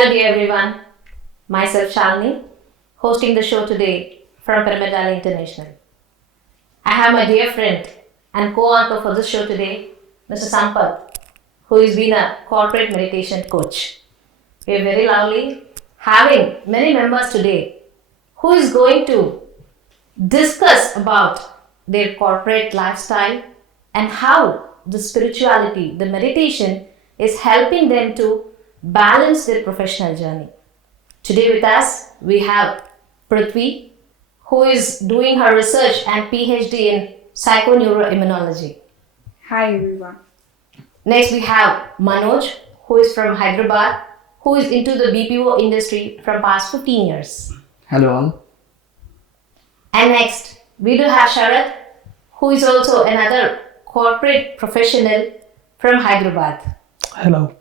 Hello dear everyone, myself Shalini, hosting the show today from Pyramid International. I have my dear friend and co-anchor for this show today, Mr. Sampath, who has been a corporate meditation coach. We are very lovely having many members today who is going to discuss about their corporate lifestyle and how the spirituality, the meditation is helping them to balance their professional journey. Today with us, we have Prithvi, who is doing her research and PhD in psychoneuroimmunology. Hi everyone. Next, we have Manoj, who is from Hyderabad, who is into the BPO industry from past 15 years. Hello all. And next, we do have Sharat, who is also another corporate professional from Hyderabad. Hello.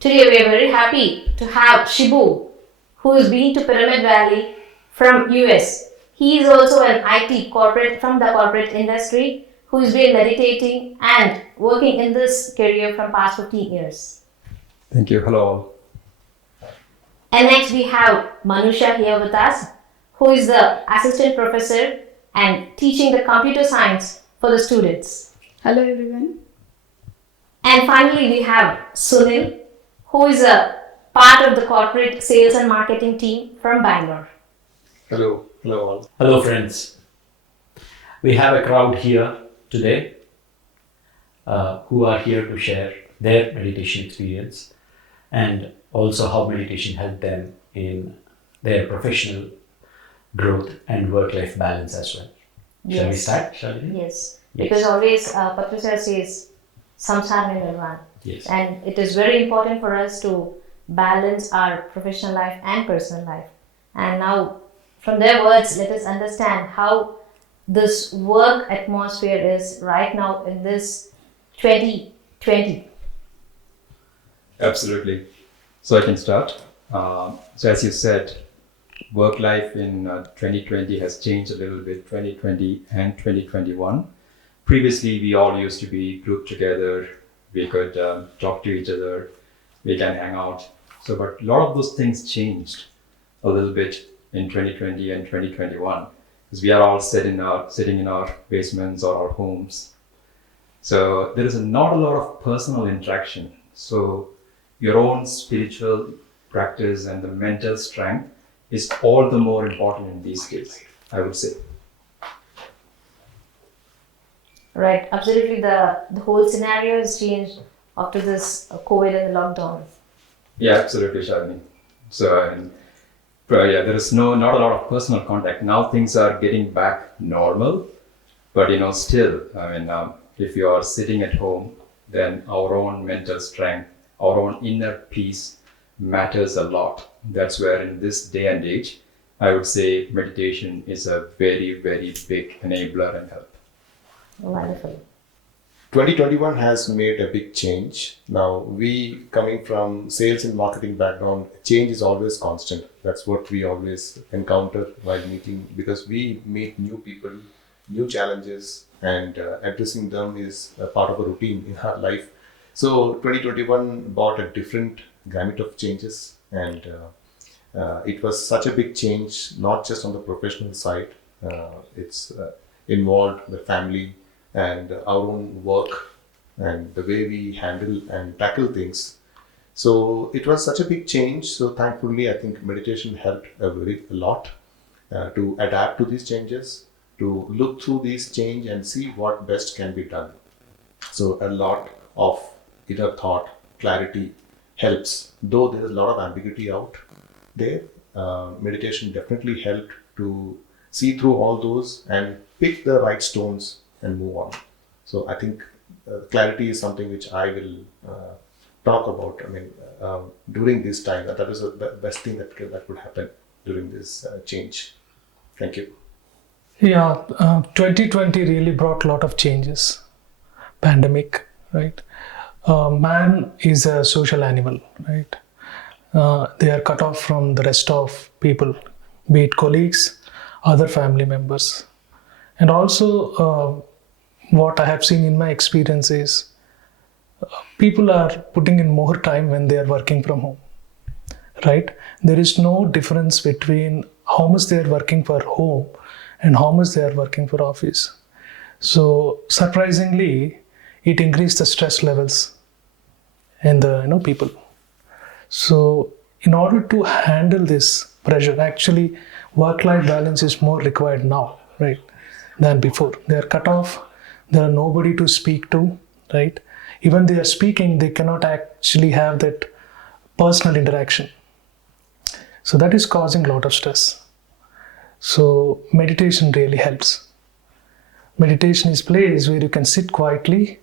Today we are very happy to have Shibu, who has been to Pyramid Valley from US. He is also an IT corporate from the corporate industry who has been meditating and working in this career from past 15 years. Thank you. Hello all. And next we have Manusha here with us, who is the assistant professor and teaching the computer science for the students. Hello everyone. And finally we have Sunil, who is a part of the corporate sales and marketing team from Bangalore. Hello. Hello all. Hello friends. We have a crowd here today who are here to share their meditation experience and also how meditation helped them in their professional growth and work-life balance as well. Shall we start? Yes. Because always Patricia says samsara nirvana. Yes. And it is very important for us to balance our professional life and personal life. And now, from their words, let us understand how this work atmosphere is right now in this 2020. Absolutely. So I can start. So as you said, work life in 2020 has changed a little bit, 2020 and 2021. Previously, we all used to be grouped together. We could talk to each other. We can hang out. So, but a lot of those things changed a little bit in 2020 and 2021 because we are all sitting in our basements or our homes. So there is not a lot of personal interaction. So your own spiritual practice and the mental strength is all the more important in these days, I would say. Right, absolutely. The whole scenario has changed after this COVID and the lockdown. Yeah, absolutely, Shalini. So, there is not a lot of personal contact. Now things are getting back normal, but still, if you are sitting at home, then our own mental strength, our own inner peace matters a lot. That's where in this day and age, I would say meditation is a very, very big enabler and help. Wonderful. 2021 has made a big change. Now, we coming from sales and marketing background, change is always constant. That's what we always encounter while meeting because we meet new people, new challenges, and addressing them is a part of a routine in our life. So 2021 brought a different gamut of changes, and it was such a big change, not just on the professional side. It's involved the family and our own work and the way we handle and tackle things. So it was such a big change. So thankfully, I think meditation helped a lot to adapt to these changes, to look through these change and see what best can be done. So a lot of inner thought, clarity helps. Though there is a lot of ambiguity out there, meditation definitely helped to see through all those and pick the right stones and move on. So I think clarity is something which I will talk about. During this time, that is the best thing that could happen during this change. Thank you. Yeah, 2020 really brought a lot of changes. Pandemic, right? Man is a social animal, right? They are cut off from the rest of people, be it colleagues, other family members. And also, what I have seen in my experience is people are putting in more time when they are working from home. right? There is no difference between how much they are working for home and how much they are working for office. So surprisingly, it increased the stress levels in the people. So in order to handle this pressure, actually work-life balance is more required now, right, than before. They are cut off. There are nobody to speak to, right? Even they are speaking, they cannot actually have that personal interaction. So that is causing a lot of stress. So meditation really helps. Meditation is a place where you can sit quietly,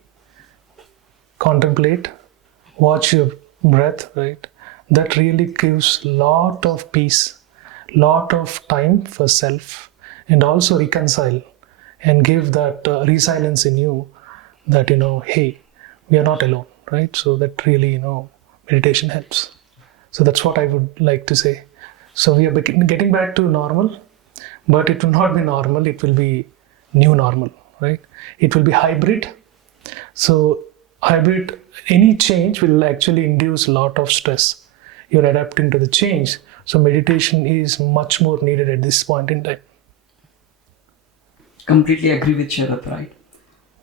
contemplate, watch your breath, right? That really gives lot of peace, lot of time for self, and also reconcile and give that resilience in you that, hey, we are not alone, right? So that really, meditation helps. So that's what I would like to say. So we are getting back to normal, but it will not be normal. It will be new normal, right? It will be hybrid. So hybrid, any change will actually induce a lot of stress. You're adapting to the change. So meditation is much more needed at this point in time. Completely agree with Sharath, right?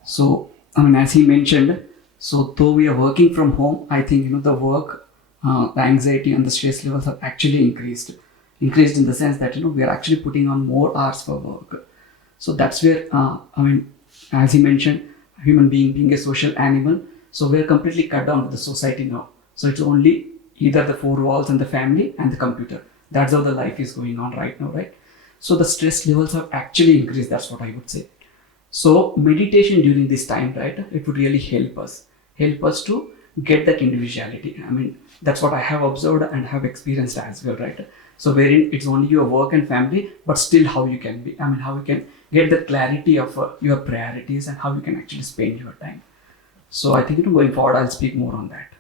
So, as he mentioned, so though we are working from home, I think, the work, the anxiety and the stress levels have actually increased. Increased in the sense that, we are actually putting on more hours for work. So that's where, as he mentioned, human being a social animal, so we're completely cut down with the society now. So it's only either the four walls and the family and the computer. That's how the life is going on right now, right? So the stress levels have actually increased, that's what I would say. So meditation during this time, right, it would really help us to get that individuality. That's what I have observed and have experienced as well, right? So wherein it's only your work and family, but still how you can be, how you can get the clarity of your priorities and how you can actually spend your time. So I think going forward, I'll speak more on that.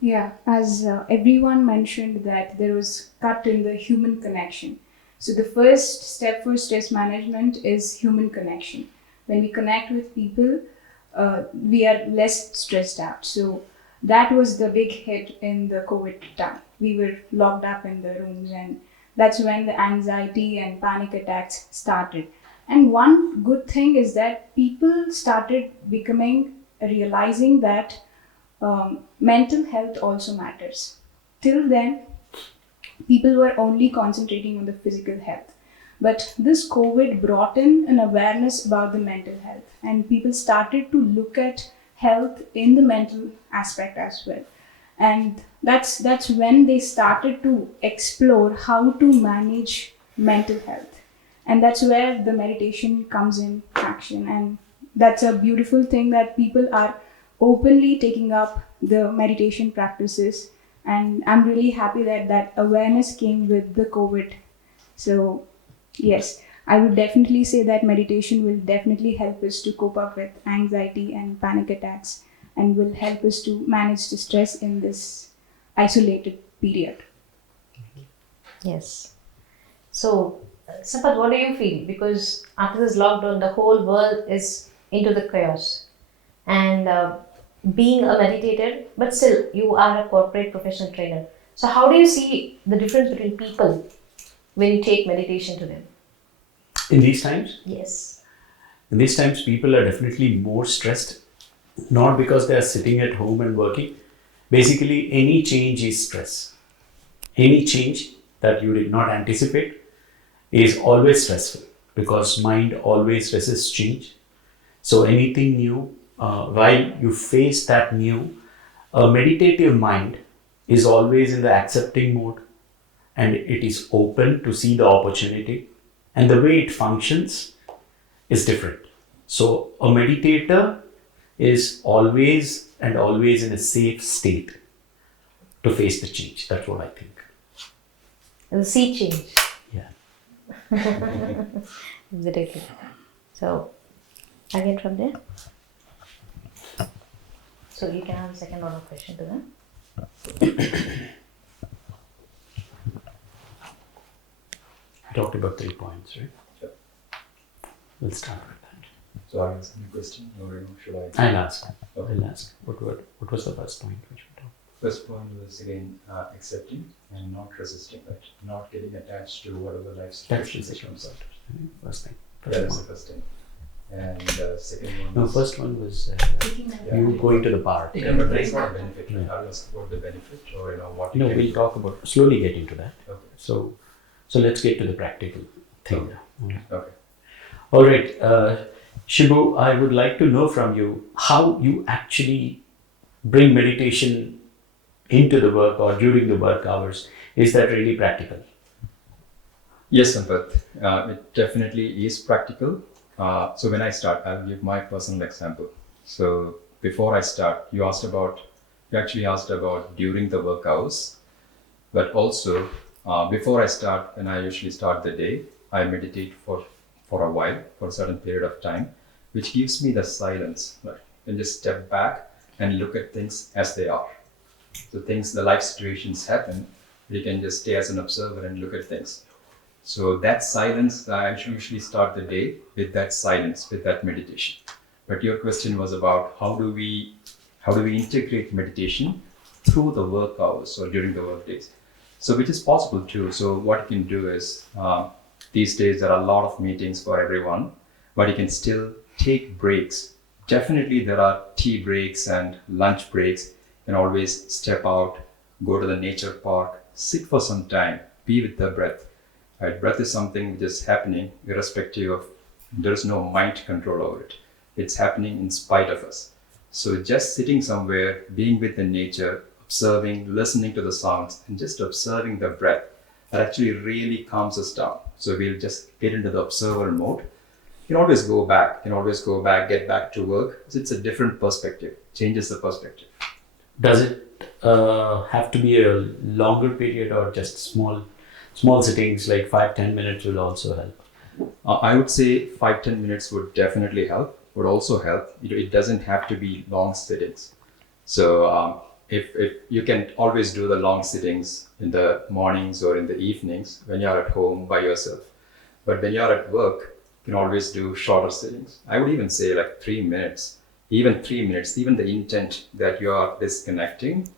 Yeah, as everyone mentioned that there was cut in the human connection. So the first step for stress management is human connection. When we connect with people, we are less stressed out. So that was the big hit in the COVID time. We were locked up in the rooms, and that's when the anxiety and panic attacks started. And one good thing is that people started realizing that mental health also matters. Till then, people were only concentrating on the physical health. But this COVID brought in an awareness about the mental health, and people started to look at health in the mental aspect as well. And that's when they started to explore how to manage mental health. And that's where the meditation comes in action. And that's a beautiful thing that people are openly taking up the meditation practices. And I'm really happy that that awareness came with the COVID. So yes, I would definitely say that meditation will definitely help us to cope up with anxiety and panic attacks, and will help us to manage the stress in this isolated period. Yes. So, Sampath, what do you feel? Because after this lockdown, the whole world is into the chaos. And being a meditator, but still you are a corporate professional trainer. So how do you see the difference between people when you take meditation to them? In these times? Yes. In these times, people are definitely more stressed, not because they are sitting at home and working. Basically, any change is stress. Any change that you did not anticipate is always stressful, because mind always resists change. So anything new, while you face that new, a meditative mind is always in the accepting mode, and it is open to see the opportunity, and the way it functions is different. So a meditator is always and always in a safe state to face the change. That's what I think. The sea change. Yeah. Exactly. So, again from there. So you can have a second round of question to them. I talked about 3 points, right? Sure. We'll start with that. So I ask any question or should I? I'll ask. Okay. I'll ask. What was the first point which we talked? First point was again accepting and not resisting, right? Not getting attached to whatever life situations that comes out. First thing. That is the first thing. And second one No, was first one was yeah. you going to the bar. Yeah, but that's not a benefit. Right? I'll ask about the benefit or what you No, can we'll do. talk about slowly get into that. Okay. So let's get to the practical thing now. Okay. All right, Shibu, I would like to know from you how you actually bring meditation into the work or during the work hours. Is that really practical? Yes, Sampath. It definitely is practical. So when I start, I'll give my personal example. So before I start, you actually asked about during the work hours, but also before I start, when I usually start the day, I meditate for a while, for a certain period of time, which gives me the silence, right? And just step back and look at things as they are. So the life situations happen, you can just stay as an observer and look at things. So that silence, I usually start the day with that silence, with that meditation. But your question was about how do we integrate meditation through the work hours or during the work days. So which is possible too. So what you can do is, these days there are a lot of meetings for everyone, but you can still take breaks. Definitely there are tea breaks and lunch breaks. You can always step out, go to the nature park, sit for some time, be with the breath. Right? Breath is something which is happening irrespective of, there is no mind control over it. It's happening in spite of us. So just sitting somewhere, being with the nature, observing, listening to the sounds, and just observing the breath, that actually really calms us down. So we'll just get into the observer mode. You can always go back, get back to work. So it's a different perspective, changes the perspective. Does it have to be a longer period or just small sittings like 5-10 minutes will also help? I would say 5-10 minutes would definitely help, would also help. It doesn't have to be long sittings. So if you can always do the long sittings in the mornings or in the evenings when you're at home by yourself. But when you're at work, you can always do shorter sittings. I would even say like 3 minutes, even the intent that you are disconnecting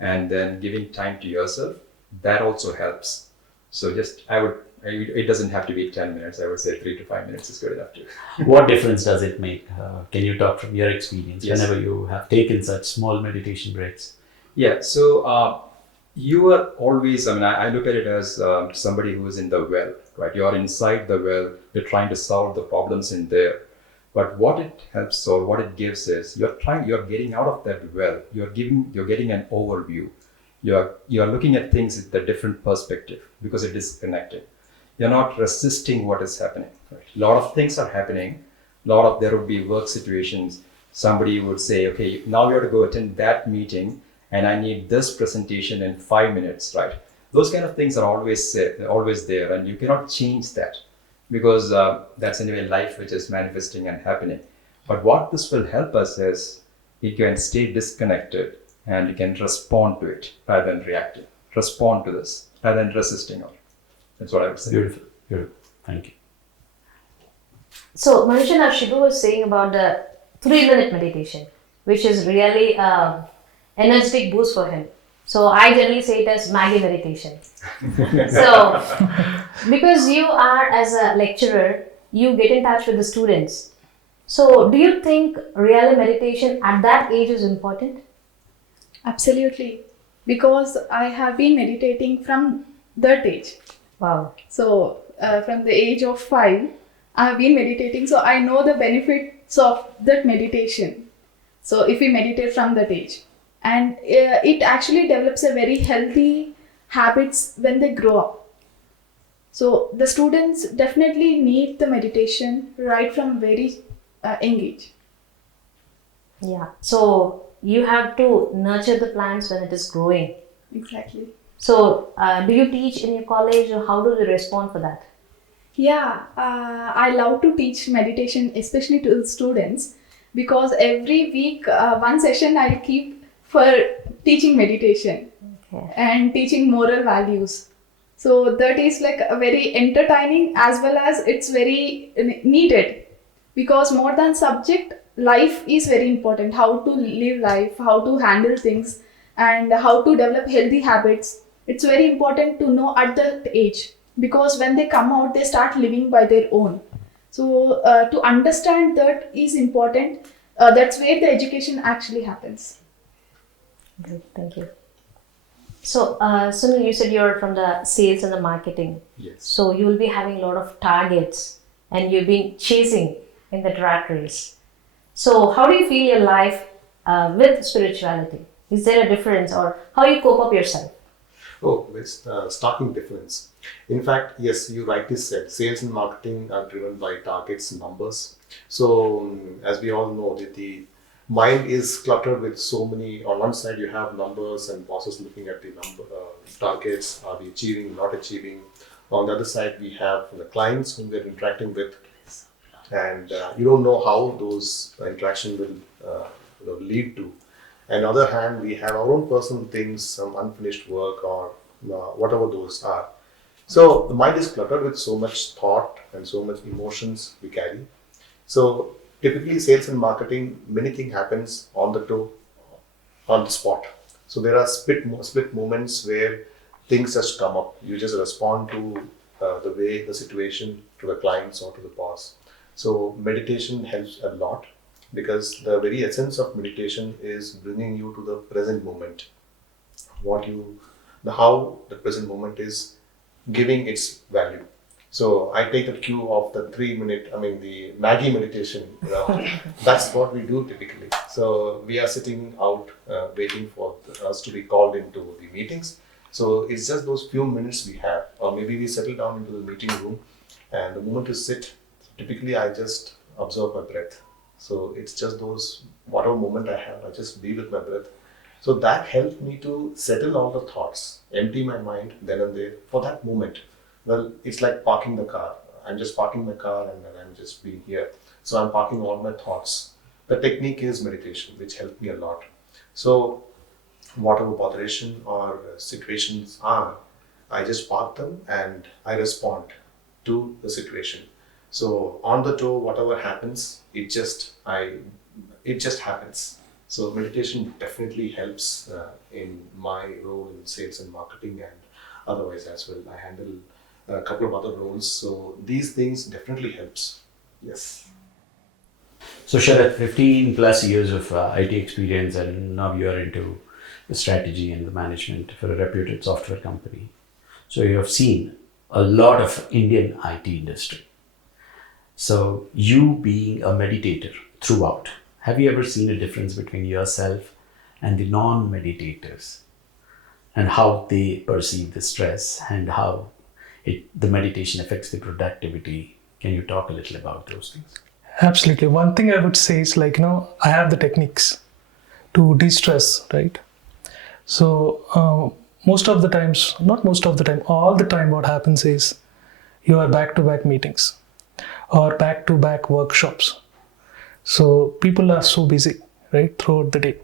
and then giving time to yourself, that also helps. So it doesn't have to be 10 minutes. I would say 3 to 5 minutes is good enough too. What difference does it make? Can you talk from your experience Yes. whenever you have taken such small meditation breaks? Yeah, so you are always, I look at it as somebody who is in the well, right? You are inside the well, you're trying to solve the problems in there. But what it helps or what it gives is you're getting out of that well, you're getting an overview. You're looking at things with a different perspective because it is connected. You're not resisting what is happening. Right? A lot of things are happening. There would be work situations. Somebody would say, okay, now you have to go attend that meeting and I need this presentation in 5 minutes, right? Those kind of things are always there and you cannot change that because that's anyway life which is manifesting and happening. But what this will help us is you can stay disconnected and you can respond to it rather than reacting. Respond to this rather than resisting it. That's what I would say. Beautiful. Thank you. So, Manisha, now Shibu was saying about the 3-minute meditation, which is really energetic boost for him. So, I generally say it as Maggie meditation. So, because you are as a lecturer, you get in touch with the students. So, do you think really meditation at that age is important? Absolutely, because I have been meditating from that age. Wow. So from the age of 5, I have been meditating. So I know the benefits of that meditation. So if we meditate from that age, and it actually develops a very healthy habits when they grow up. So the students definitely need the meditation right from very young age. Yeah. So you have to nurture the plants when it is growing. Exactly. So do you teach in your college or how do they respond for that? Yeah, I love to teach meditation, especially to students, because every week one session I keep for teaching meditation and teaching moral values. So that is like a very entertaining as well as it's very needed, because more than subject, life is very important. How to live life, how to handle things, and how to develop healthy habits. It's very important to know at that age, because when they come out, they start living by their own. So to understand that is important. That's where the education actually happens. Good, thank you. So, Sunil, you said you're from the sales and the marketing. Yes. So you will be having a lot of targets and you've been chasing in the rat race. So how do you feel your life with spirituality? Is there a difference, or how you cope up yourself? Oh, it's a starking difference. In fact, yes, you rightly said, sales and marketing are driven by targets and numbers. So, as we all know, the mind is cluttered with so many. On one side, you have numbers and bosses looking at the targets. Are we achieving, not achieving? On the other side, we have the clients whom we're interacting with, and you don't know how those interactions will lead to. On the other hand, we have our own personal things, some unfinished work or whatever those are. So the mind is cluttered with so much thought and so much emotions we carry. So typically sales and marketing, many things happens on the toe, on the spot. So there are split moments where things just come up. You just respond to the way, the situation, to the clients or to the boss. So meditation helps a lot, because the very essence of meditation is bringing you to the present moment. How the present moment is giving its value. So I take the cue of the 3-minute, the Maggie meditation, that's what we do typically. So we are sitting out waiting for us to be called into the meetings. So it's just those few minutes we have, or maybe we settle down into the meeting room, and the moment you sit, typically I just observe my breath. So it's just those, whatever moment I have, I just be with my breath. So that helped me to settle all the thoughts, empty my mind then and there for that moment. Well, it's like parking the car. I'm just parking my car and then I'm just being here. So I'm parking all my thoughts. The technique is meditation, which helped me a lot. So whatever botheration or situations are, I just park them and I respond to the situation. So on the toe, whatever happens, it just happens. So meditation definitely helps in my role in sales and marketing, and otherwise as well. I handle a couple of other roles. So these things definitely helps. Yes. So Sharad, 15 plus years of IT experience, and now you are into the strategy and the management for a reputed software company. So you have seen a lot of Indian IT industry. So you being a meditator throughout, have you ever seen a difference between yourself and the non-meditators, and how they perceive the stress and how the meditation affects the productivity? Can you talk a little about those things? Absolutely. One thing I would say is I have the techniques to de-stress, right? So most of the times, not most of the time, all the time what happens is you are back-to-back meetings or back-to-back workshops. So people are so busy, right, throughout the day,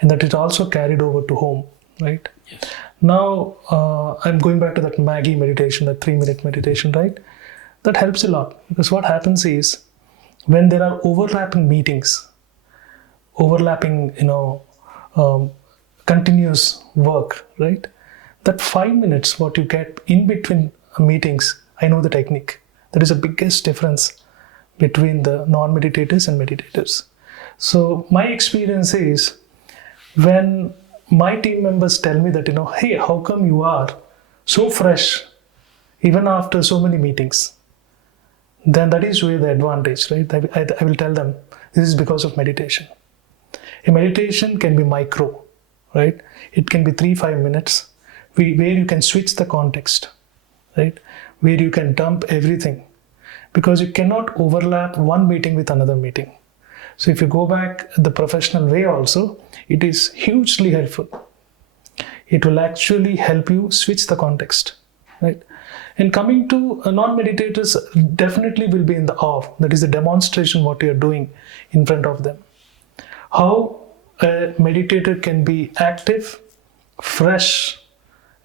and that is also carried over to home, right? Yes. Now I'm going back to that Maggie meditation, that 3-minute meditation, right? That helps a lot, because what happens is when there are overlapping meetings, overlapping, continuous work, right? That 5 minutes what you get in between meetings, I know the technique. That is the biggest difference between the non-meditators and meditators. So my experience is when my team members tell me that, hey, how come you are so fresh even after so many meetings? Then that is where the advantage, right? I will tell them this is because of meditation. A meditation can be micro, right? It can be 3-5 minutes where you can switch the context, right? Where you can dump everything, because you cannot overlap one meeting with another meeting. So if you go back the professional way also, it is hugely helpful. It will actually help you switch the context, right? And coming to non-meditators, definitely will be in the awe. That is the demonstration what you are doing in front of them. How a meditator can be active, fresh,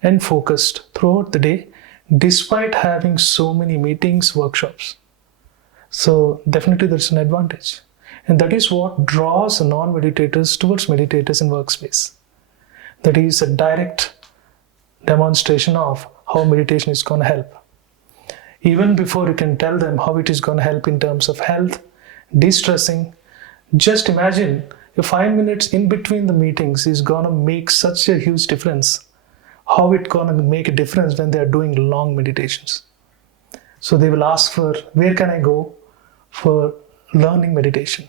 and focused throughout the day, despite having so many meetings, workshops. So definitely there's an advantage. And that is what draws non-meditators towards meditators in Workspace. that is a direct demonstration of how meditation is going to help. Even before you can tell them how it is going to help in terms of health, de-stressing, just imagine if 5 minutes in between the meetings is going to make such a huge difference. How it going to make a difference when they are doing long meditations. So they will ask for, where can I go for learning meditation,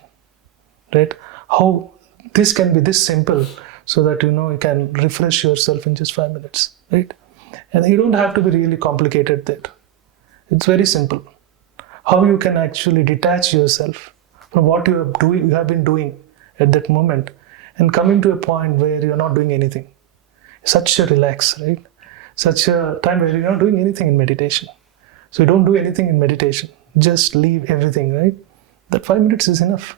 right? How this can be this simple so that you can refresh yourself in just 5 minutes, right? And you don't have to be really complicated there. It's very simple. How you can actually detach yourself from what you have been doing at that moment and coming to a point where you're not doing anything. Such a relax, right? Such a time where you're not doing anything in meditation. So you don't do anything in meditation. Just leave everything, right? That 5 minutes is enough.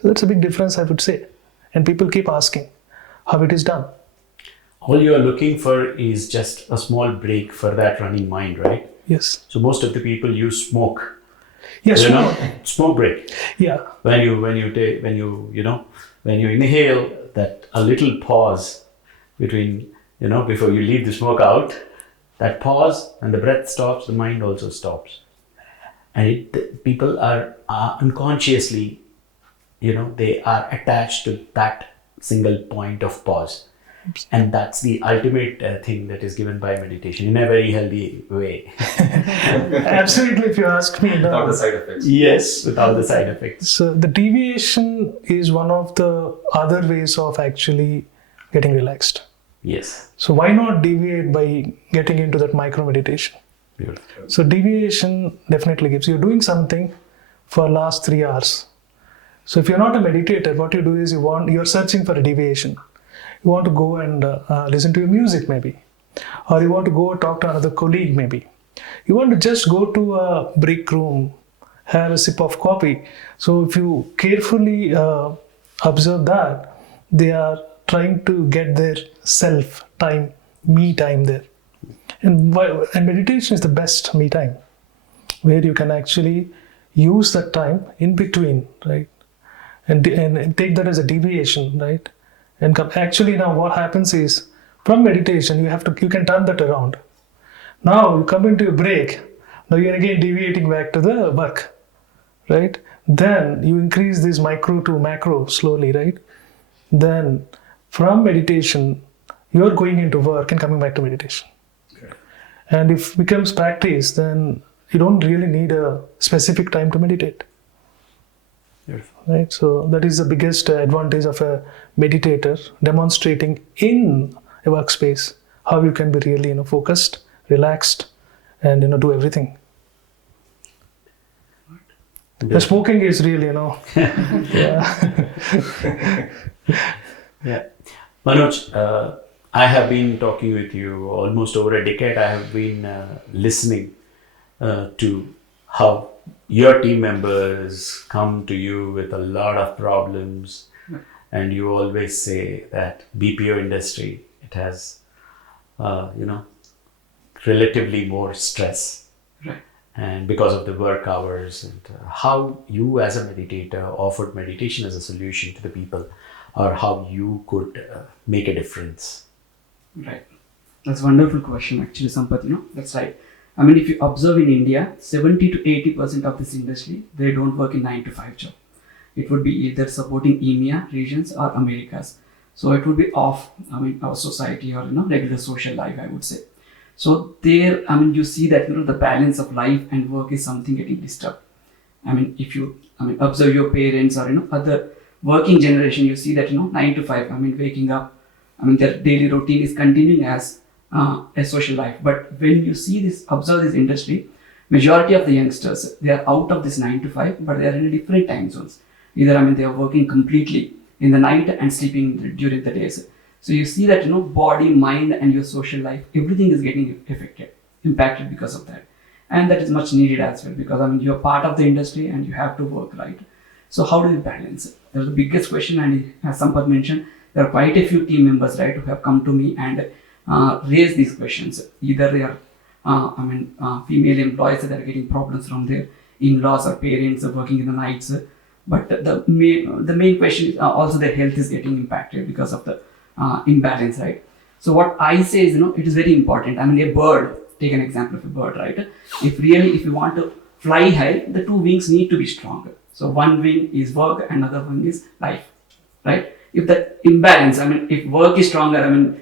So that's a big difference, I would say. And people keep asking how it is done. All you are looking for is just a small break for that running mind, right? Yes. So most of the people use smoke. Yes. Smoke break. Yeah. When you inhale, that a little pause between, before you leave the smoke out, that pause and the breath stops, the mind also stops. And people are unconsciously, they are attached to that single point of pause. And that's the ultimate thing that is given by meditation in a very healthy way. Absolutely, if you ask me. Without the side effects. Yes, without the side effects. So the deviation is one of the other ways of actually getting relaxed. Yes. So why not deviate by getting into that micro meditation? Beautiful. So deviation definitely gives you doing something for last 3 hours. So if you're not a meditator, what you do is you're searching for a deviation. You want to go and listen to your music maybe. Or you want to go talk to another colleague maybe. You want to just go to a break room, have a sip of coffee. So if you carefully observe that, they are trying to get their self time, me time there. And meditation is the best me time, where you can actually use that time in between, right? And take that as a deviation, right? And actually now what happens is, from meditation, you can turn that around. Now you come into a break. Now you're again deviating back to the work, right? Then you increase this micro to macro slowly, right? Then from meditation, you're going into work and coming back to meditation. Okay. And if it becomes practice, then you don't really need a specific time to meditate. Beautiful. Right? So that is the biggest advantage of a meditator, demonstrating in a workspace how you can be really focused, relaxed, and do everything. The smoking is really yeah. Yeah. Manoj, I have been talking with you almost over a decade. I have been listening to how your team members come to you with a lot of problems, and you always say that BPO industry, it has, relatively more stress. Right. And because of the work hours, and how you as a meditator offered meditation as a solution to the people, or how you could make a difference. Right. That's a wonderful question, actually, Sampath. That's right. I mean, if you observe in India, 70 to 80% of this industry, they don't work in 9-to-5 job. It would be either supporting EMEA regions or Americas. So it would be off, our society or, regular social life, I would say. So there, you see that, the balance of life and work is something getting disturbed. If you, observe your parents or, other working generation, you see that, 9-to-5, waking up, their daily routine is continuing as a social life. But when you see this, observe this industry, majority of the youngsters, they are out of this 9-to-5, but they are in different time zones. Either, they are working completely in the night and sleeping during the days. So you see that, body, mind, and your social life, everything is getting impacted because of that. And that is much needed as well, because, you're part of the industry and you have to work, right? So how do you balance it? That's the biggest question, and as Sampath mentioned, there are quite a few team members, right, who have come to me and raise these questions. Either they are, female employees that are getting problems from their in-laws or parents working in the nights. But the main question is also their health is getting impacted because of the imbalance, right? So what I say is, it is very important. I mean, a bird, take an example of a bird, right? If you want to fly high, the two wings need to be stronger. So one wing is work, another wing is life, right? If that imbalance, I mean, if work is stronger, I mean,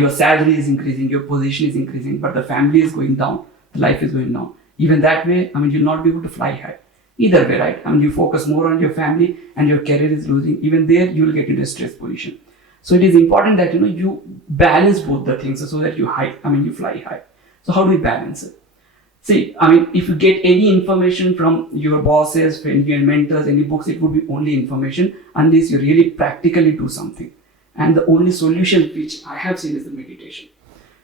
your salary is increasing, your position is increasing, but the family is going down, the life is going down. Even that way, I mean, you'll not be able to fly high. Either way, right? I mean, you focus more on your family and your career is losing. Even there, you will get into a stress position. So it is important that, you balance both the things so that you fly high. So how do we balance it? See, I mean, if you get any information from your bosses, from your mentors, any books, it would be only information unless you really practically do something. And the only solution which I have seen is the meditation.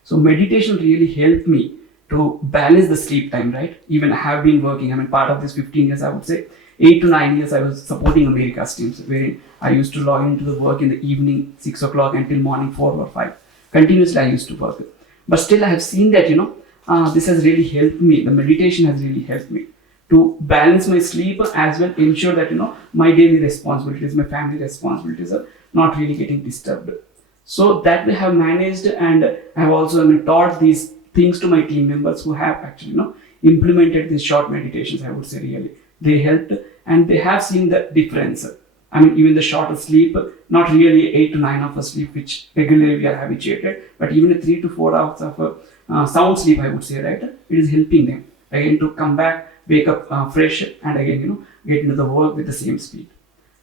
So meditation really helped me to balance the sleep time, right? Even I have been working, I mean, part of this 15 years, I would say, 8 to 9 years, I was supporting America's teams, wherein I used to log into the work in the evening, 6 o'clock until morning 4 or 5. Continuously, I used to work. But still, I have seen that, this has really helped me. The meditation has really helped me to balance my sleep as well, ensure that, my daily responsibilities, my family responsibilities are not really getting disturbed. So that we have managed, and I have also taught these things to my team members who have actually, implemented these short meditations. I would say really they helped, and they have seen the difference. I mean, even the shorter sleep, not really 8 to 9 hours sleep, which regularly we are habituated, but even a 3 to 4 hours of sound sleep, I would say, right? It is helping them again to come back, wake up fresh, and again, get into the work with the same speed.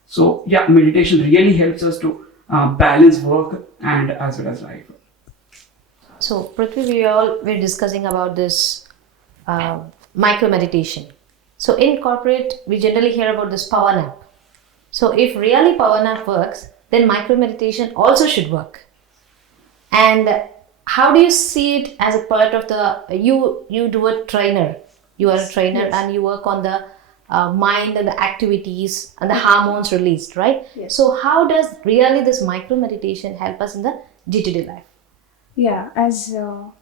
So yeah, meditation really helps us to balance work and as well as life. So Prithvi, we're discussing about this micro meditation. So in corporate, we generally hear about this power nap. So if really power nap works, then micro meditation also should work. And how do you see it as a part of the, you do a trainer, you are a trainer, Yes. and you work on the mind and the activities and the hormones released, right? Yes. So how does really this micro meditation help us in the day-to-day life? Yeah, as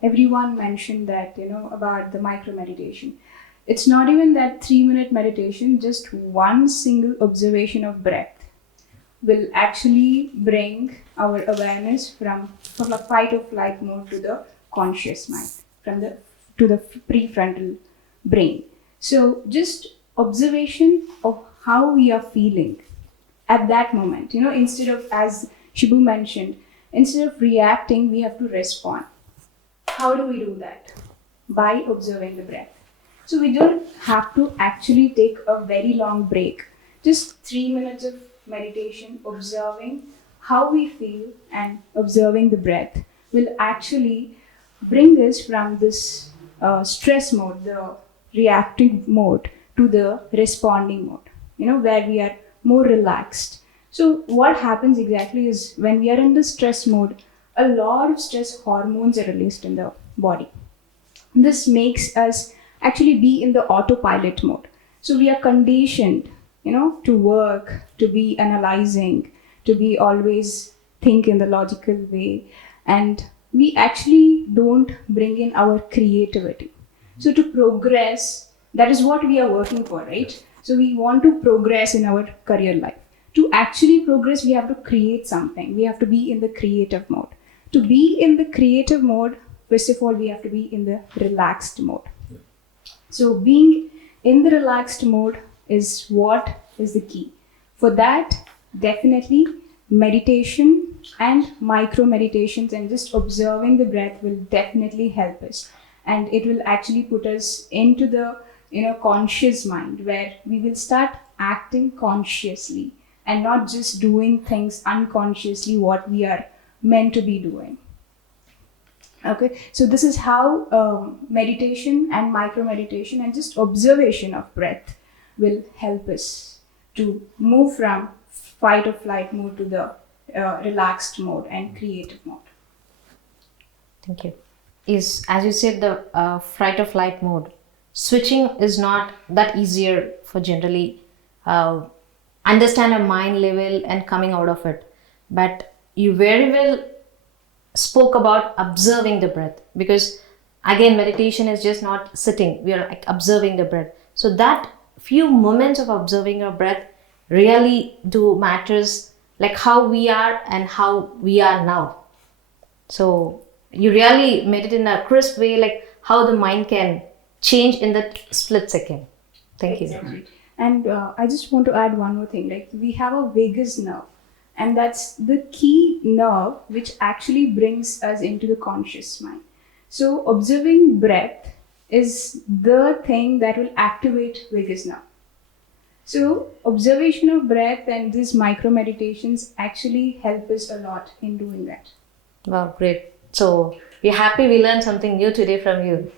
everyone mentioned that, about the micro meditation. It's not even that 3-minute meditation, just one single observation of breath will actually bring our awareness from a fight or flight mode to the conscious mind, to the prefrontal brain. So just observation of how we are feeling at that moment, instead of, as Shibu mentioned, instead of reacting, we have to respond. How do we do that? By observing the breath. So we don't have to actually take a very long break. Just 3 minutes of meditation, observing how we feel and observing the breath will actually bring us from this stress mode, the reactive mode, to the responding mode, where we are more relaxed. So what happens exactly is when we are in the stress mode, a lot of stress hormones are released in the body. This makes us actually be in the autopilot mode. So we are conditioned, to work, to be analyzing, to be always think in the logical way. And we actually don't bring in our creativity. So to progress, that is what we are working for, right? So we want to progress in our career life. To actually progress, we have to create something. We have to be in the creative mode. To be in the creative mode, first of all, we have to be in the relaxed mode. So being in the relaxed mode is what is the key. For that, definitely meditation and micro meditations and just observing the breath will definitely help us. And it will actually put us into the conscious mind, where we will start acting consciously and not just doing things unconsciously what we are meant to be doing. Okay, so this is how meditation and micro meditation and just observation of breath will help us to move from fight or flight mode to the relaxed mode and creative mode. Thank you. Is, as you said, the fight or flight mode. Switching is not that easier for generally understand a mind level and coming out of it. But you very well spoke about observing the breath, because again, meditation is just not sitting. We are like observing the breath. So that few moments of observing your breath really do matters like how we are and how we are now. So you really made it in a crisp way, like how the mind can change in that split second. Thank you. Exactly. And I just want to add one more thing. Like we have a vagus nerve, and that's the key nerve which actually brings us into the conscious mind. So observing breath is the thing that will activate vagus nerve. So observation of breath and these micro meditations actually help us a lot in doing that. Wow, great. So we're happy we learned something new today from you.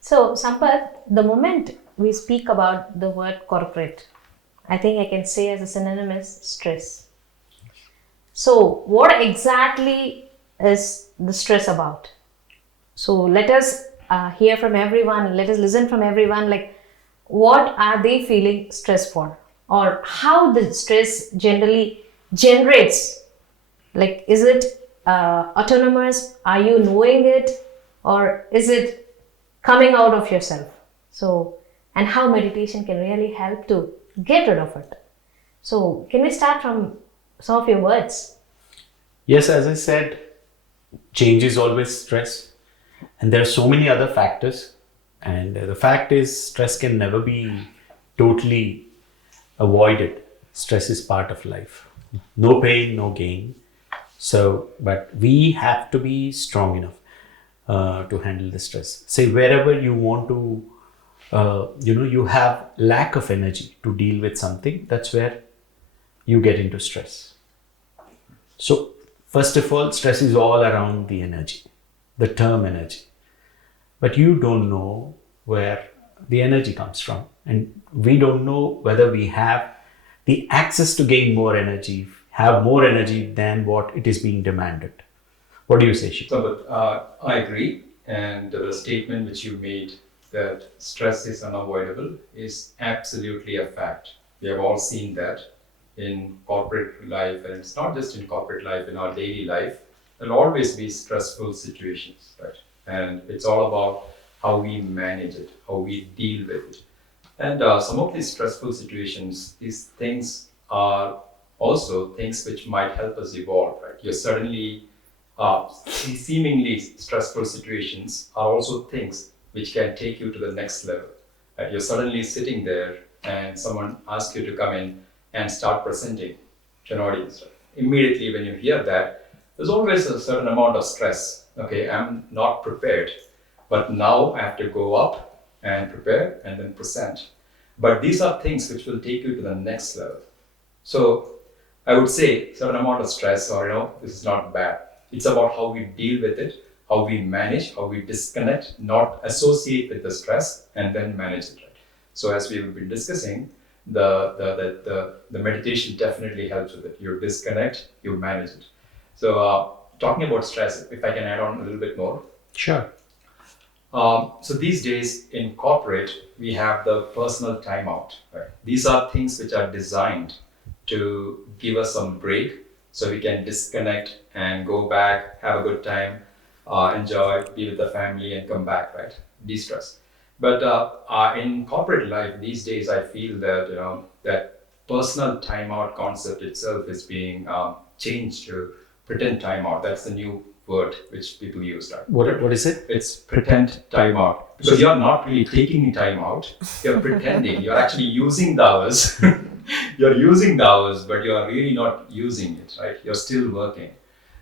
So Sampath, the moment we speak about the word corporate, I think I can say as a synonym is stress. So what exactly is the stress about? So let us hear from everyone, let us listen from everyone, like what are they feeling stress for? Or how the stress generally generates? Like, is it autonomous? Are you knowing it? Or is it coming out of yourself? So, and how meditation can really help to get rid of it. So, can we start from some of your words? Yes, as I said, change is always stress. And there are so many other factors. And the fact is, stress can never be totally avoided. Stress is part of life. No pain, no gain. So, but we have to be strong enough to handle the stress. Say wherever you want to, you have lack of energy to deal with something, that's where you get into stress. So, first of all, stress is all around the energy, the term energy. But you don't know where the energy comes from. And we don't know whether we have the access to gain more energy, have more energy than what it is being demanded. What do you say, Shiv? So, I agree. And the statement which you made that stress is unavoidable is absolutely a fact. We have all seen that in corporate life, and it's not just in corporate life, in our daily life. There will always be stressful situations, right? And it's all about how we manage it, how we deal with it. And some of these stressful situations, these things are also things which might help us evolve, right? You're suddenly, seemingly stressful situations are also things which can take you to the next level. Right? You're suddenly sitting there and someone asks you to come in and start presenting to an audience. Right? Immediately when you hear that, there's always a certain amount of stress. Okay, I'm not prepared, but now I have to go up and prepare and then present. But these are things which will take you to the next level. So I would say certain amount of stress, or this is not bad. It's about how we deal with it, how we manage, how we disconnect, not associate with the stress, and then manage it. Right? So as we've been discussing, the meditation definitely helps with it. You disconnect, you manage it. So talking about stress, if I can add on a little bit more. Sure. So these days in corporate, we have the personal timeout. Right? These are things which are designed to give us some break so we can disconnect and go back, have a good time, enjoy, be with the family and come back, right? De-stress. But in corporate life these days, I feel that, that personal timeout concept itself is being changed to pretend timeout. That's the new word which people use, right? What is it? It's pretend timeout. Because you're not really taking time out, you're pretending. You're actually using the hours. You're using the hours, but you're really not using it, right? You're still working.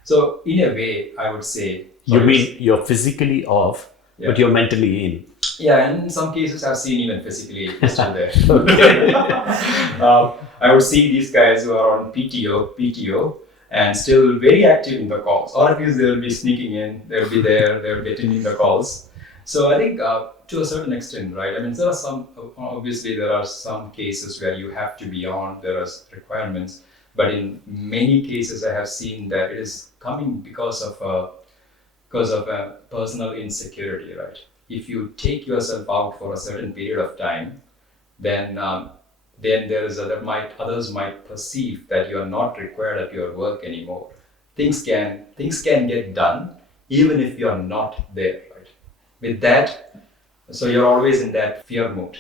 So in a way, I would say... You mean you're physically off, but you're mentally in. Yeah, and in some cases I've seen even physically still there. I would see these guys who are on PTO, and still very active in the calls. Or at least they'll be sneaking in, they'll be there, they'll be attending the calls. So I think to a certain extent, right? I mean, there are some cases where you have to be on, there are requirements, but in many cases I have seen that it is coming because of a personal insecurity, right? If you take yourself out for a certain period of time, then others might perceive that you are not required at your work anymore. Things can get done even if you are not there, right? With that, so you're always in that fear mode.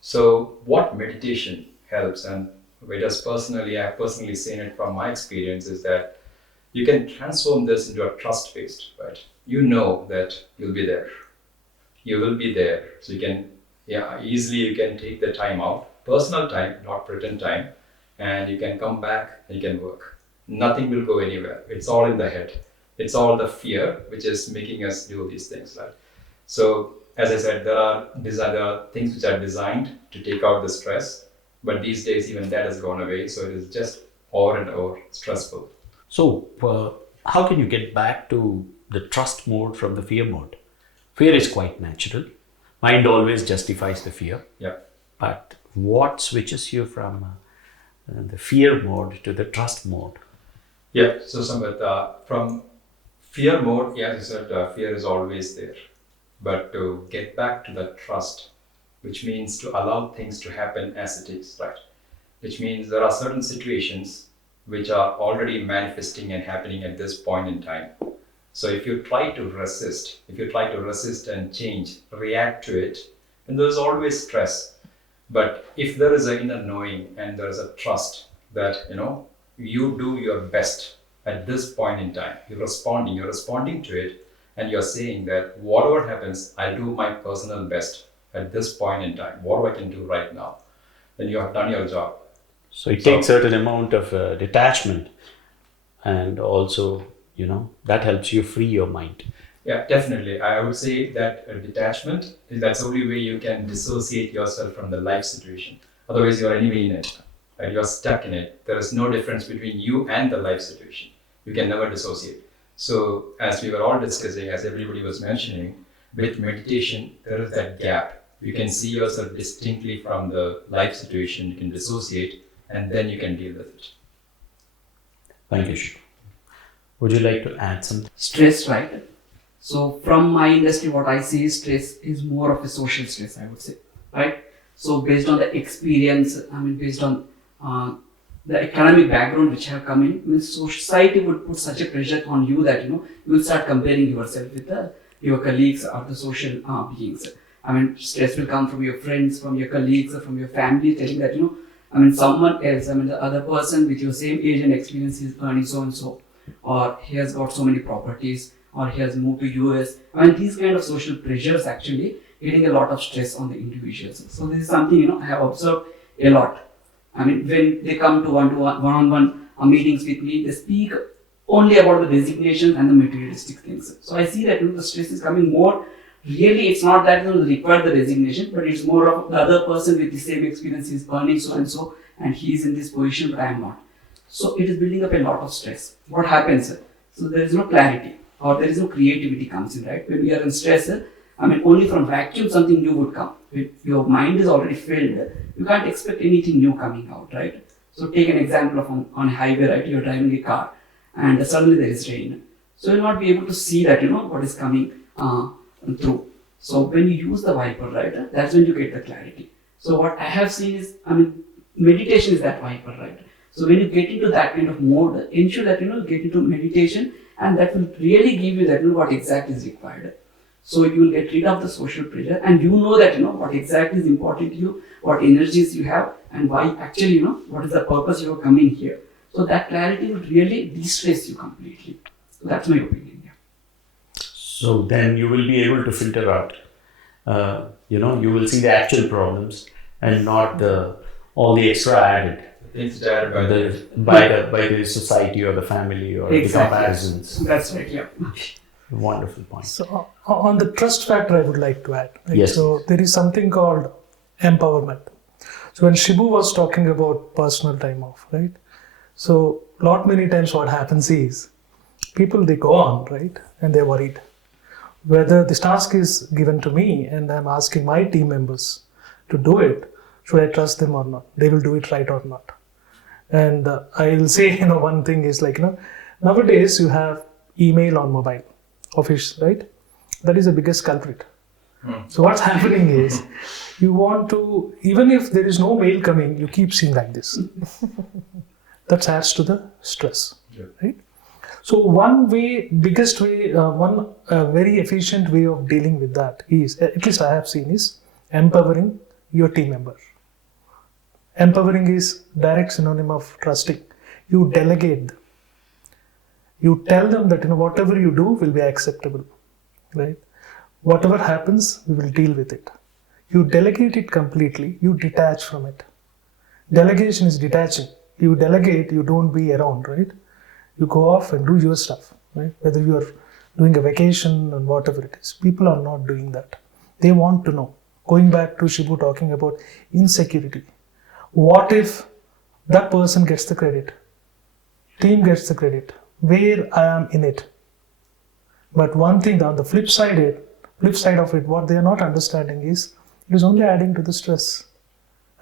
So what meditation helps, and Whereas personally, I have personally seen it from my experience is that you can transform this into a trust-based, right? You know that you'll be there. You will be there. So you can, easily you can take the time out, personal time, not pretend time, and you can come back and you can work. Nothing will go anywhere. It's all in the head. It's all the fear which is making us do these things, right? So as I said, there are things which are designed to take out the stress, but these days even that has gone away. So it is just over and over stressful. So how can you get back to the trust mode from the fear mode? Fear is quite natural. Mind always justifies the fear. Yeah. But what switches you from the fear mode to the trust mode? Yeah, so Sampath, from fear mode, as I said, fear is always there. But to get back to the trust, which means to allow things to happen as it is, right? Which means there are certain situations which are already manifesting and happening at this point in time. So if you try to resist, and change, react to it, then there's always stress. But if there is an inner knowing and there is a trust that, you do your best at this point in time, you're responding to it, and you're saying that whatever happens, I'll do my personal best at this point in time, what I can do right now, then you have done your job. So it takes certain amount of detachment, and also, that helps you free your mind. Yeah, definitely. I would say that detachment, that's the only way you can dissociate yourself from the life situation. Otherwise, you're anyway in it. Right? You're stuck in it. There is no difference between you and the life situation. You can never dissociate. So as we were all discussing, as everybody was mentioning, with meditation, there is that gap. You can see yourself distinctly from the life situation. You can dissociate, and then you can deal with it. Thank you, Shiv. Would you like to add something? Stress, right? So from my industry, what I see is stress is more of a social stress, I would say, right? So based on the experience, based on the economic background which have come in, society would put such a pressure on you that, you will start comparing yourself with your colleagues or the social beings. Stress will come from your friends, from your colleagues, or from your family, telling that, someone else, the other person with your same age and experience is earning so and so, or he has got so many properties, or he has moved to US. These kind of social pressures actually getting a lot of stress on the individuals. So this is something, I have observed a lot. When they come to one-on-one meetings with me, they speak only about the designation and the materialistic things. So I see that the stress is coming more. Really, it's not that they require the designation, but it's more of the other person with the same experience is earning so and so, and he is in this position, but I am not. So it is building up a lot of stress. What happens? So there is no clarity, or there is no creativity comes in, right? When we are in stress, only from vacuum something new would come. If your mind is already filled, you can't expect anything new coming out, right? So take an example of on a highway, right? You're driving a car and suddenly there is rain. So you'll not be able to see that, what is coming through. So when you use the wiper, right? That's when you get the clarity. So what I have seen is, meditation is that wiper, right? So when you get into that kind of mode, ensure that, get into meditation, and that will really give you that, what exactly is required. So you will get rid of the social pressure, and that what exactly is important to you, what energies you have, and why actually what is the purpose you are coming here. So that clarity will really de-stress you completely. So that's my opinion. Yeah. So then you will be able to filter out. You will see the actual problems and not all the extra added. Things that are by the society or the family or exactly. The comparisons. That's right. Yeah. Wonderful point. So on the trust factor, I would like to add. Right? Yes. So there is something called empowerment. So when Shibu was talking about personal time off, right? So many times what happens is people, they go on, right? And they're worried. Whether this task is given to me and I'm asking my team members to do it, should I trust them or not? They will do it right or not? And I will say, one thing is nowadays you have email on mobile, office, right? That is the biggest culprit. So what's happening is, you want to, even if there is no mail coming, you keep seeing like this. That adds to the stress, right? So one very efficient way of dealing with that is, at least I have seen, is empowering your team member. Empowering is direct synonym of trusting. You delegate them. You tell them that whatever you do will be acceptable, right? Whatever happens, we will deal with it. You delegate it completely. You detach from it. Delegation is detaching. You delegate, you don't be around, right? You go off and do your stuff, right? Whether you are doing a vacation and whatever it is. People are not doing that. They want to know. Going back to Shibu talking about insecurity. What if that person gets the credit? Team gets the credit. Where I am in it. But one thing on the flip side of it, what they are not understanding is it is only adding to the stress.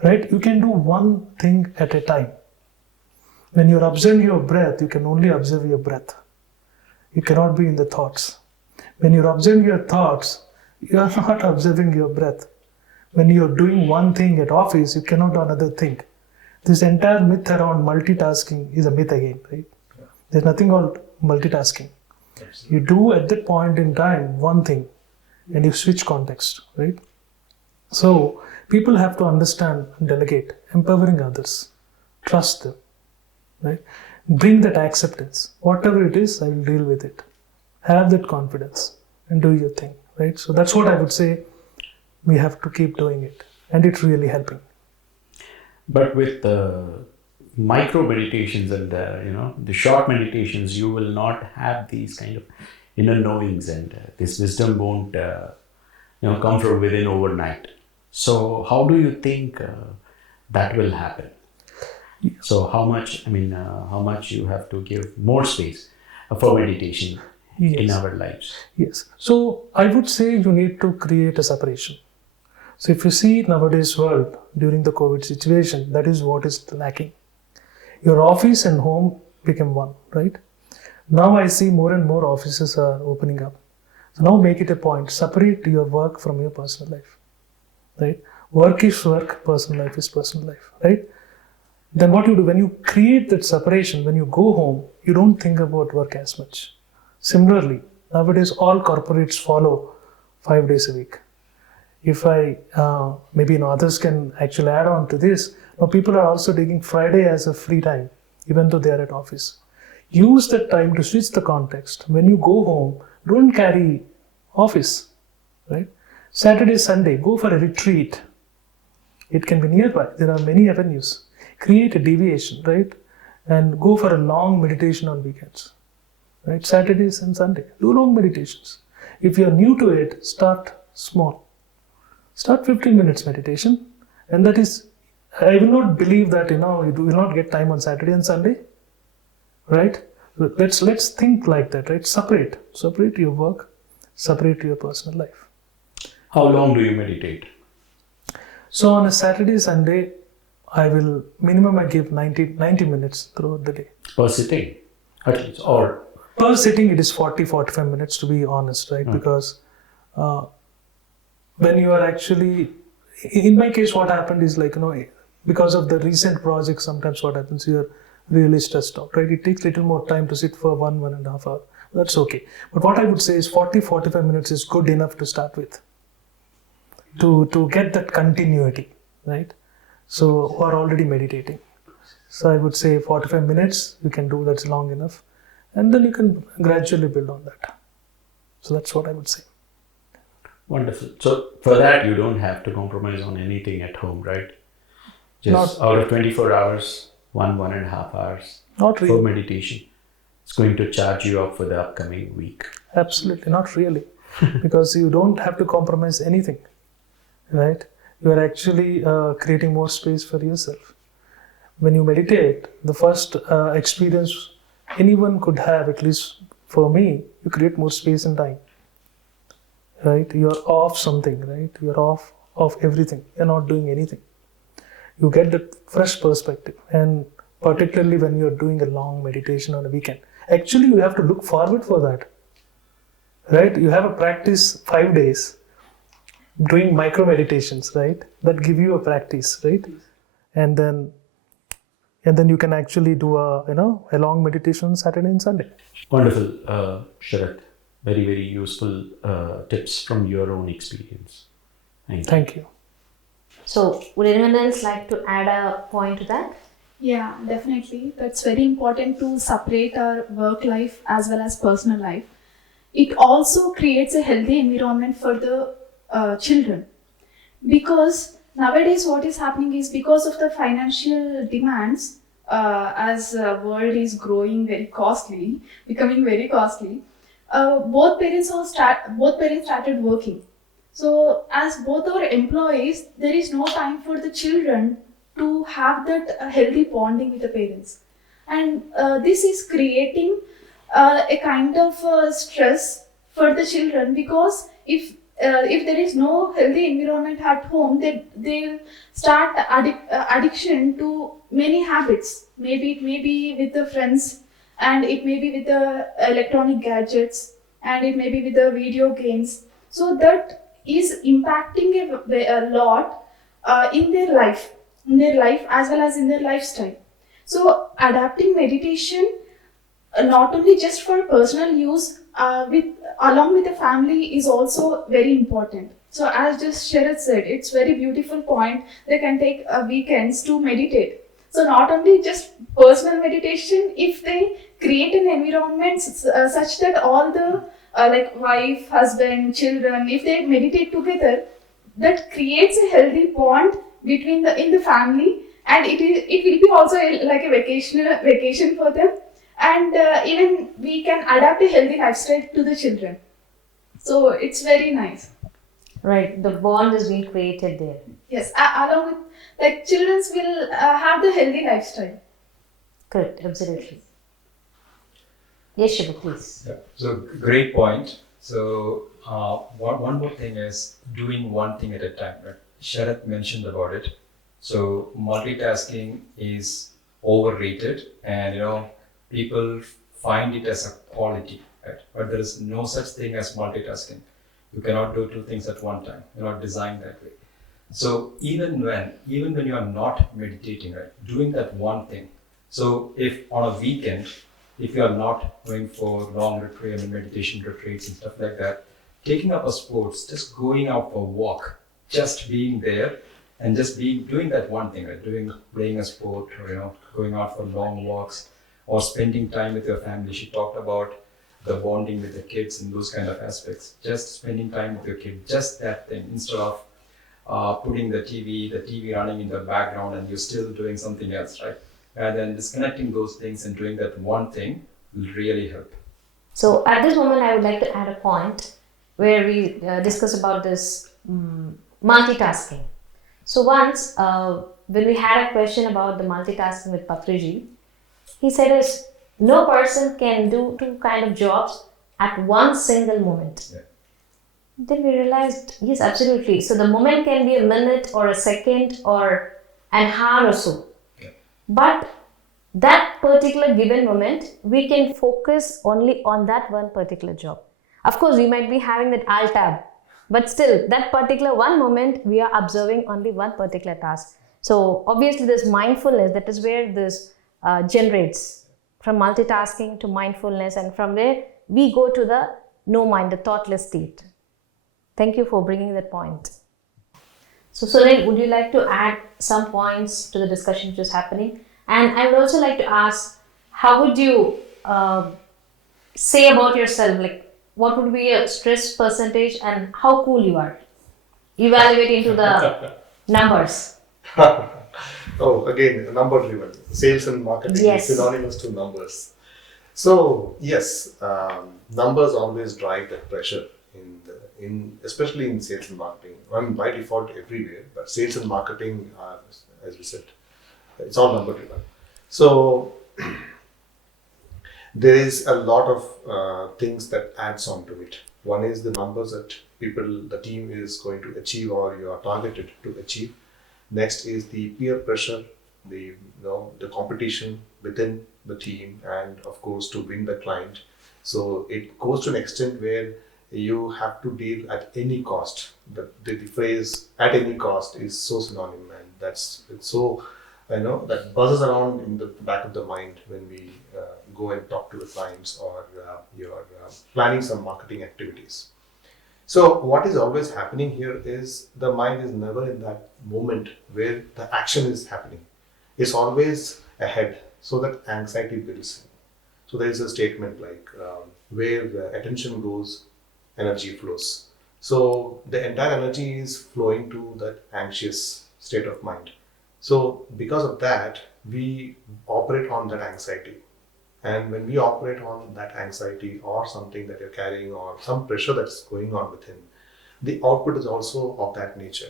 Right? You can do one thing at a time. When you're observing your breath, you can only observe your breath. You cannot be in the thoughts. When you're observing your thoughts, you are not observing your breath. When you're doing one thing at office, you cannot do another thing. This entire myth around multitasking is a myth again, right? There's nothing called multitasking. Absolutely. You do at that point in time one thing and you switch context, right? So people have to understand and delegate, empowering others, trust them, right? Bring that acceptance. Whatever it is, I will deal with it. Have that confidence and do your thing, right? So that's what I would say. We have to keep doing it, and it's really helping. But with the micro meditations and the short meditations, you will not have these kind of inner knowings, and this wisdom won't come from within overnight. So how do you think that will happen? Yes. So how much you have to give more space for meditation in our lives? Yes. So I would say you need to create a separation. So if you see nowadays world during the COVID situation, that is what is lacking. Your office and home became one, right? Now I see more and more offices are opening up. So now make it a point, separate your work from your personal life, right? Work is work, personal life is personal life, right? Then what you do, when you create that separation, when you go home, you don't think about work as much. Similarly, nowadays all corporates follow 5 days a week. If maybe others can actually add on to this, now people are also taking Friday as a free time, even though they are at office. Use that time to switch the context. When you go home, don't carry office, right? Saturday, Sunday, go for a retreat. It can be nearby. There are many avenues. Create a deviation, right? And go for a long meditation on weekends, right? Saturdays and Sunday, do long meditations. If you are new to it, start small. Start 15 minutes meditation, and that is, I will not believe that you will not get time on Saturday and Sunday, right? Let's think like that, right? Separate your work, separate your personal life. How long do you meditate? So on a Saturday, Sunday, I give 90 minutes throughout the day. Per sitting, at least, or? Per sitting, it is 40-45 minutes to be honest, right? Because when you are actually, in my case, what happened is because of the recent project, sometimes what happens, you are really stressed out, right? It takes little more time to sit for 1.5 hours. That's okay. But what I would say is 40-45 minutes is good enough to start with. To get that continuity, right? So who are already meditating. So I would say 45 minutes you can do, that's long enough. And then you can gradually build on that. So that's what I would say. Wonderful. So for that, you don't have to compromise on anything at home, right? Just out of 24 hours, 1.5 hours not really. For meditation. It's going to charge you up for the upcoming week. Absolutely, not really. Because you don't have to compromise anything, right? You are actually creating more space for yourself. When you meditate, the first experience anyone could have, at least for me, you create more space and time. Right? You're off something, right? You're off of everything. You're not doing anything. You get that fresh perspective. And particularly when you're doing a long meditation on a weekend. Actually, you have to look forward for that. Right? You have a practice 5 days doing micro meditations, right? That give you a practice, right? And then you can actually do a long meditation on Saturday and Sunday. Wonderful, Sharath. Very, very useful tips from your own experience. Thank you. Thank you. So would anyone else like to add a point to that? Yeah, definitely. That's very important to separate our work life as well as personal life. It also creates a healthy environment for the children, because nowadays what is happening is, because of the financial demands, as world is growing very costly, becoming very costly, both parents started working. So as both are employees, there is no time for the children to have that healthy bonding with the parents, and this is creating a kind of stress for the children, because if there is no healthy environment at home, they'll start addiction to many habits. Maybe it may be with the friends, and it may be with the electronic gadgets, and it may be with the video games. So that is impacting a lot in their life as well as in their lifestyle. So adapting meditation, not only just for personal use, with along with the family, is also very important. So as just Sharad said, it's very beautiful point. They can take weekends to meditate. So not only just personal meditation, if they create an environment such that all the like wife, husband, children, if they meditate together, that creates a healthy bond between the in the family, and it will be also like a vacation for them, and even we can adapt a healthy lifestyle to the children. So it's very nice. Right, the bond is being created there. Yes, along with, like, children will have the healthy lifestyle. Correct, absolutely. Yes, Shiva, please. Yeah. So great point. So one more thing is doing one thing at a time. Right? Sharath mentioned about it. So multitasking is overrated, and people find it as a quality, right? But there is no such thing as multitasking. You cannot do two things at one time. You're not designed that way. So even when you are not meditating, right, doing that one thing. So if on a weekend, if you are not going for long retreat and meditation retreats and stuff like that, taking up a sports, just going out for a walk, just being there and just doing that one thing, right? Playing a sport, or going out for long walks, or spending time with your family. She talked about the bonding with the kids and those kind of aspects. Just spending time with your kid, just that thing, instead of putting the TV running in the background and you're still doing something else, right? And then disconnecting those things and doing that one thing will really help. So at this moment, I would like to add a point where we discuss about this multitasking. So once, when we had a question about the multitasking with Patriji, he said no person can do two kind of jobs at one single moment. Yeah. Then we realized, yes, absolutely. So the moment can be a minute or a second or an hour or so. Yeah. But that particular given moment, we can focus only on that one particular job. Of course, we might be having that alt tab, but still that particular one moment, we are observing only one particular task. So obviously this mindfulness, that is where this generates from multitasking to mindfulness, and from there we go to the no mind, the thoughtless state. Thank you for bringing that point. So Sunil, would you like to add some points to the discussion which is happening? And I would also like to ask, how would you say about yourself, like what would be your stress percentage and how cool you are? Evaluate into the numbers. Oh, again, number driven. Sales and marketing Yes. is synonymous to numbers. So yes, numbers always drive that pressure especially in sales and marketing. I mean, by default everywhere, but sales and marketing are, as we said, it's all number driven. So there is a lot of things that adds on to it. One is the numbers that the team is going to achieve or you are targeted to achieve. Next is the peer pressure, the competition within the team, and of course to win the client. So it goes to an extent where you have to deal at any cost. The phrase "at any cost" is so synonym, and it's so that buzzes around in the back of the mind when we go and talk to the clients or you're planning some marketing activities. So what is always happening here is the mind is never in that moment where the action is happening. It's always ahead, so that anxiety builds in. So there is a statement like where the attention goes, energy flows. So the entire energy is flowing to that anxious state of mind. So because of that, we operate on that anxiety. And when we operate on that anxiety or something that you're carrying or some pressure that's going on within, the output is also of that nature.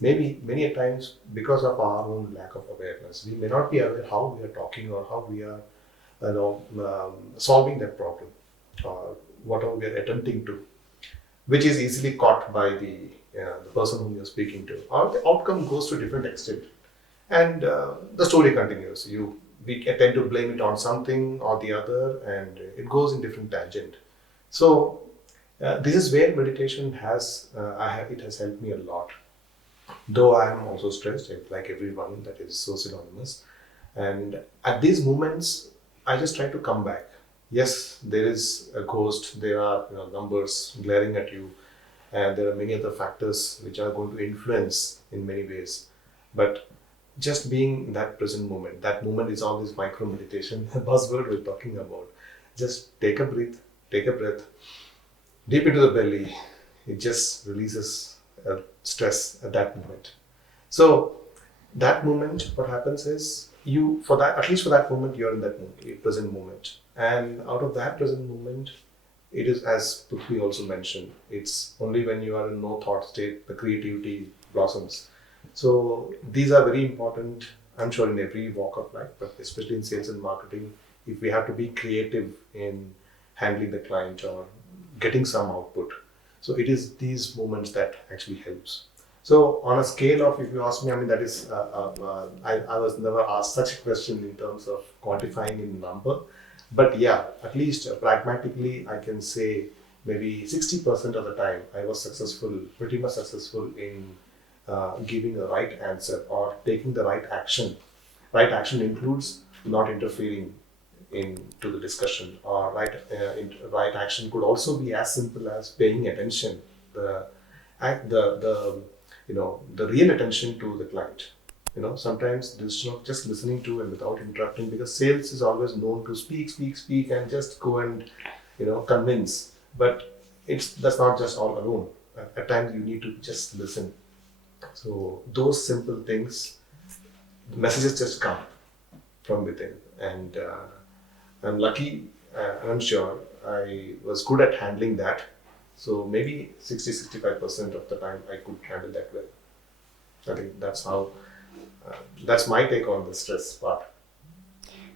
Maybe many a times because of our own lack of awareness, we may not be aware how we are talking or how we are solving that problem or whatever we are attempting to, which is easily caught by the person whom you're speaking to, or the outcome goes to a different extent. And the story continues. We tend to blame it on something or the other, and it goes in different tangent. So this is where meditation has helped me a lot. Though I am also stressed, like everyone, that is so synonymous. And at these moments, I just try to come back. Yes, there is a ghost. There are numbers glaring at you, and there are many other factors which are going to influence in many ways. But just being in that present moment, that moment is all this micro meditation buzzword we're talking about. Just take a breath, deep into the belly. It just releases stress at that moment. So that moment, what happens is at least for that moment, you're in that moment, present moment. And out of that present moment, it is, as Prithvi also mentioned, it's only when you are in no thought state, the creativity blossoms. So these are very important, I'm sure, in every walk of life, but especially in sales and marketing, if we have to be creative in handling the client or getting some output. So it is these moments that actually helps. So on a scale of, if you ask me, that is, I was never asked such a question in terms of quantifying in number. But yeah, at least pragmatically, I can say maybe 60% of the time I was successful, pretty much successful in giving the right answer or taking the right action. Right action includes not interfering into the discussion, or right action could also be as simple as paying attention, the real attention to the client. Sometimes this is not just listening to and without interrupting, because sales is always known to speak and just go and convince. But that's not just all alone. At times you need to just listen. So those simple things, the messages just come from within. And I'm lucky, and I'm sure I was good at handling that. So maybe 60-65% of the time I could handle that well. I think that's how, that's my take on the stress part.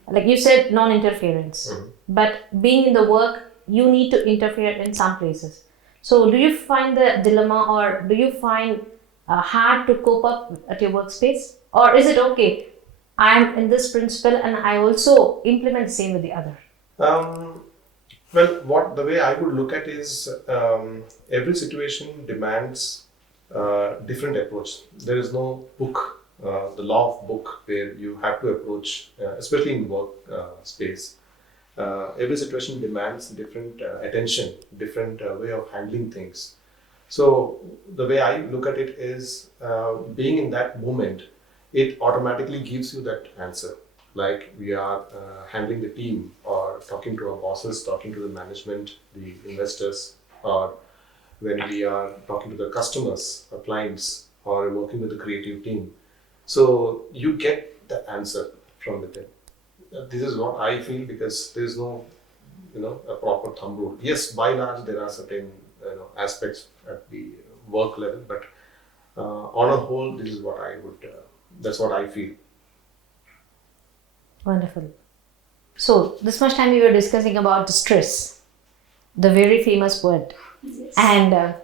Like you said, non-interference. Mm-hmm. But being in the work, you need to interfere in some places. So do you find the dilemma, or do you find hard to cope up at your workspace? Or is it okay, I'm in this principle and I also implement the same with the other? Well, the way I would look at is every situation demands different approach. There is no book, the law of book, where you have to approach, especially in work space. Every situation demands different attention, different way of handling things. So the way I look at it is being in that moment, it automatically gives you that answer. Like we are handling the team, or talking to our bosses, talking to the management, the investors, or when we are talking to the customers or clients, or working with the creative team. So you get the answer from within. This is what I feel, because there is no, a proper thumb rule. Yes, by and large there are certain aspects at the work level, but on a whole, this is what I would. That's what I feel. Wonderful. So this much time we were discussing about the stress, the very famous word. Yes. And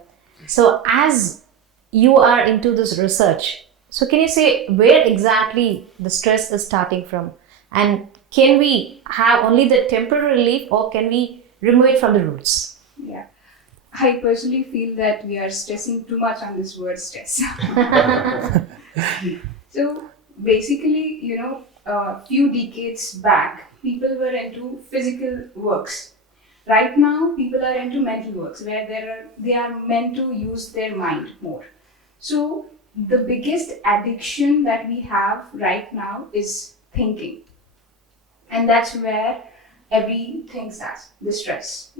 so as you are into this research, so can you say where exactly the stress is starting from? And can we have only the temporary relief, or can we remove it from the roots? Yeah. I personally feel that we are stressing too much on this word stress. So basically, a few decades back, people were into physical works. Right now, people are into mental works where they are meant to use their mind more. So the biggest addiction that we have right now is thinking. And that's where everything starts, the stress,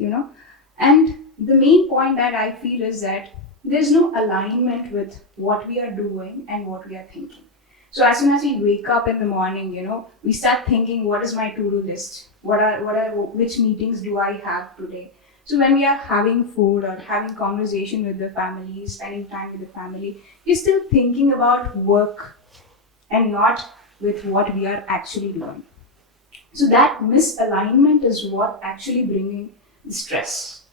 And the main point that I feel is that there's no alignment with what we are doing and what we are thinking. So as soon as we wake up in the morning, we start thinking, what is my to-do list? Which meetings do I have today? So when we are having food or having conversation with the family, spending time with the family, we're still thinking about work and not with what we are actually doing. So that misalignment is what actually bringing the stress.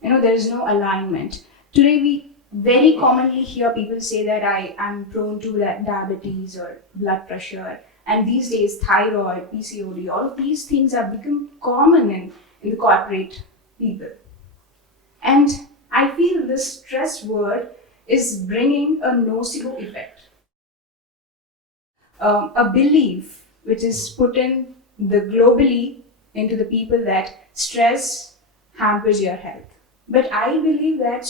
There is no alignment. Today we very commonly hear people say that I am prone to diabetes or blood pressure, and these days thyroid, PCOD, all of these things have become common in the corporate people. And I feel this stress word is bringing a nocebo effect. A belief which is put in globally into the people that stress hampers your health. But I believe that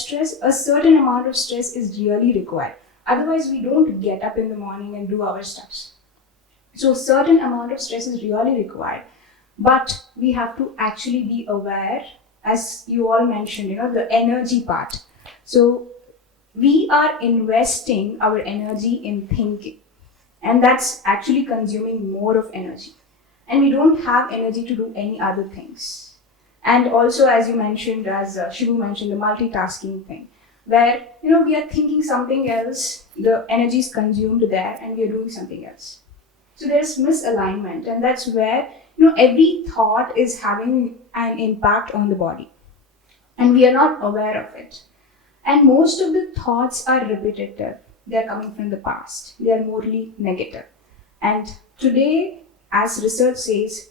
a certain amount of stress is really required. Otherwise, we don't get up in the morning and do our steps. So a certain amount of stress is really required. But we have to actually be aware, as you all mentioned, the energy part. So we are investing our energy in thinking. And that's actually consuming more of energy. And we don't have energy to do any other things. And also, as you mentioned, as Shivu mentioned, the multitasking thing, where, we are thinking something else, the energy is consumed there, and we are doing something else. So there's misalignment, and that's where, every thought is having an impact on the body. And we are not aware of it. And most of the thoughts are repetitive. They are coming from the past. They are morally negative. And today, as research says,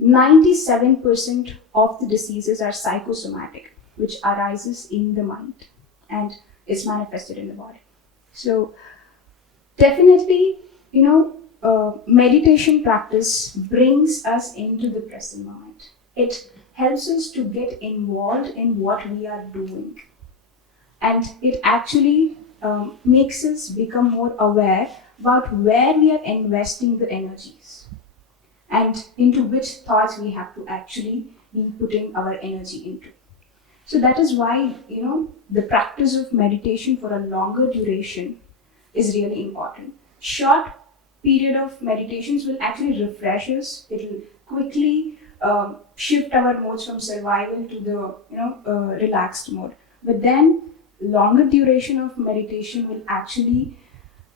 97% of the diseases are psychosomatic, which arises in the mind and is manifested in the body. So definitely, meditation practice brings us into the present moment. It helps us to get involved in what we are doing. And it actually makes us become more aware about where we are investing the energies and into which thoughts we have to actually be putting our energy into. So that is why, the practice of meditation for a longer duration is really important. Short period of meditations will actually refresh us. It will quickly shift our modes from survival to the, relaxed mode. But then longer duration of meditation will actually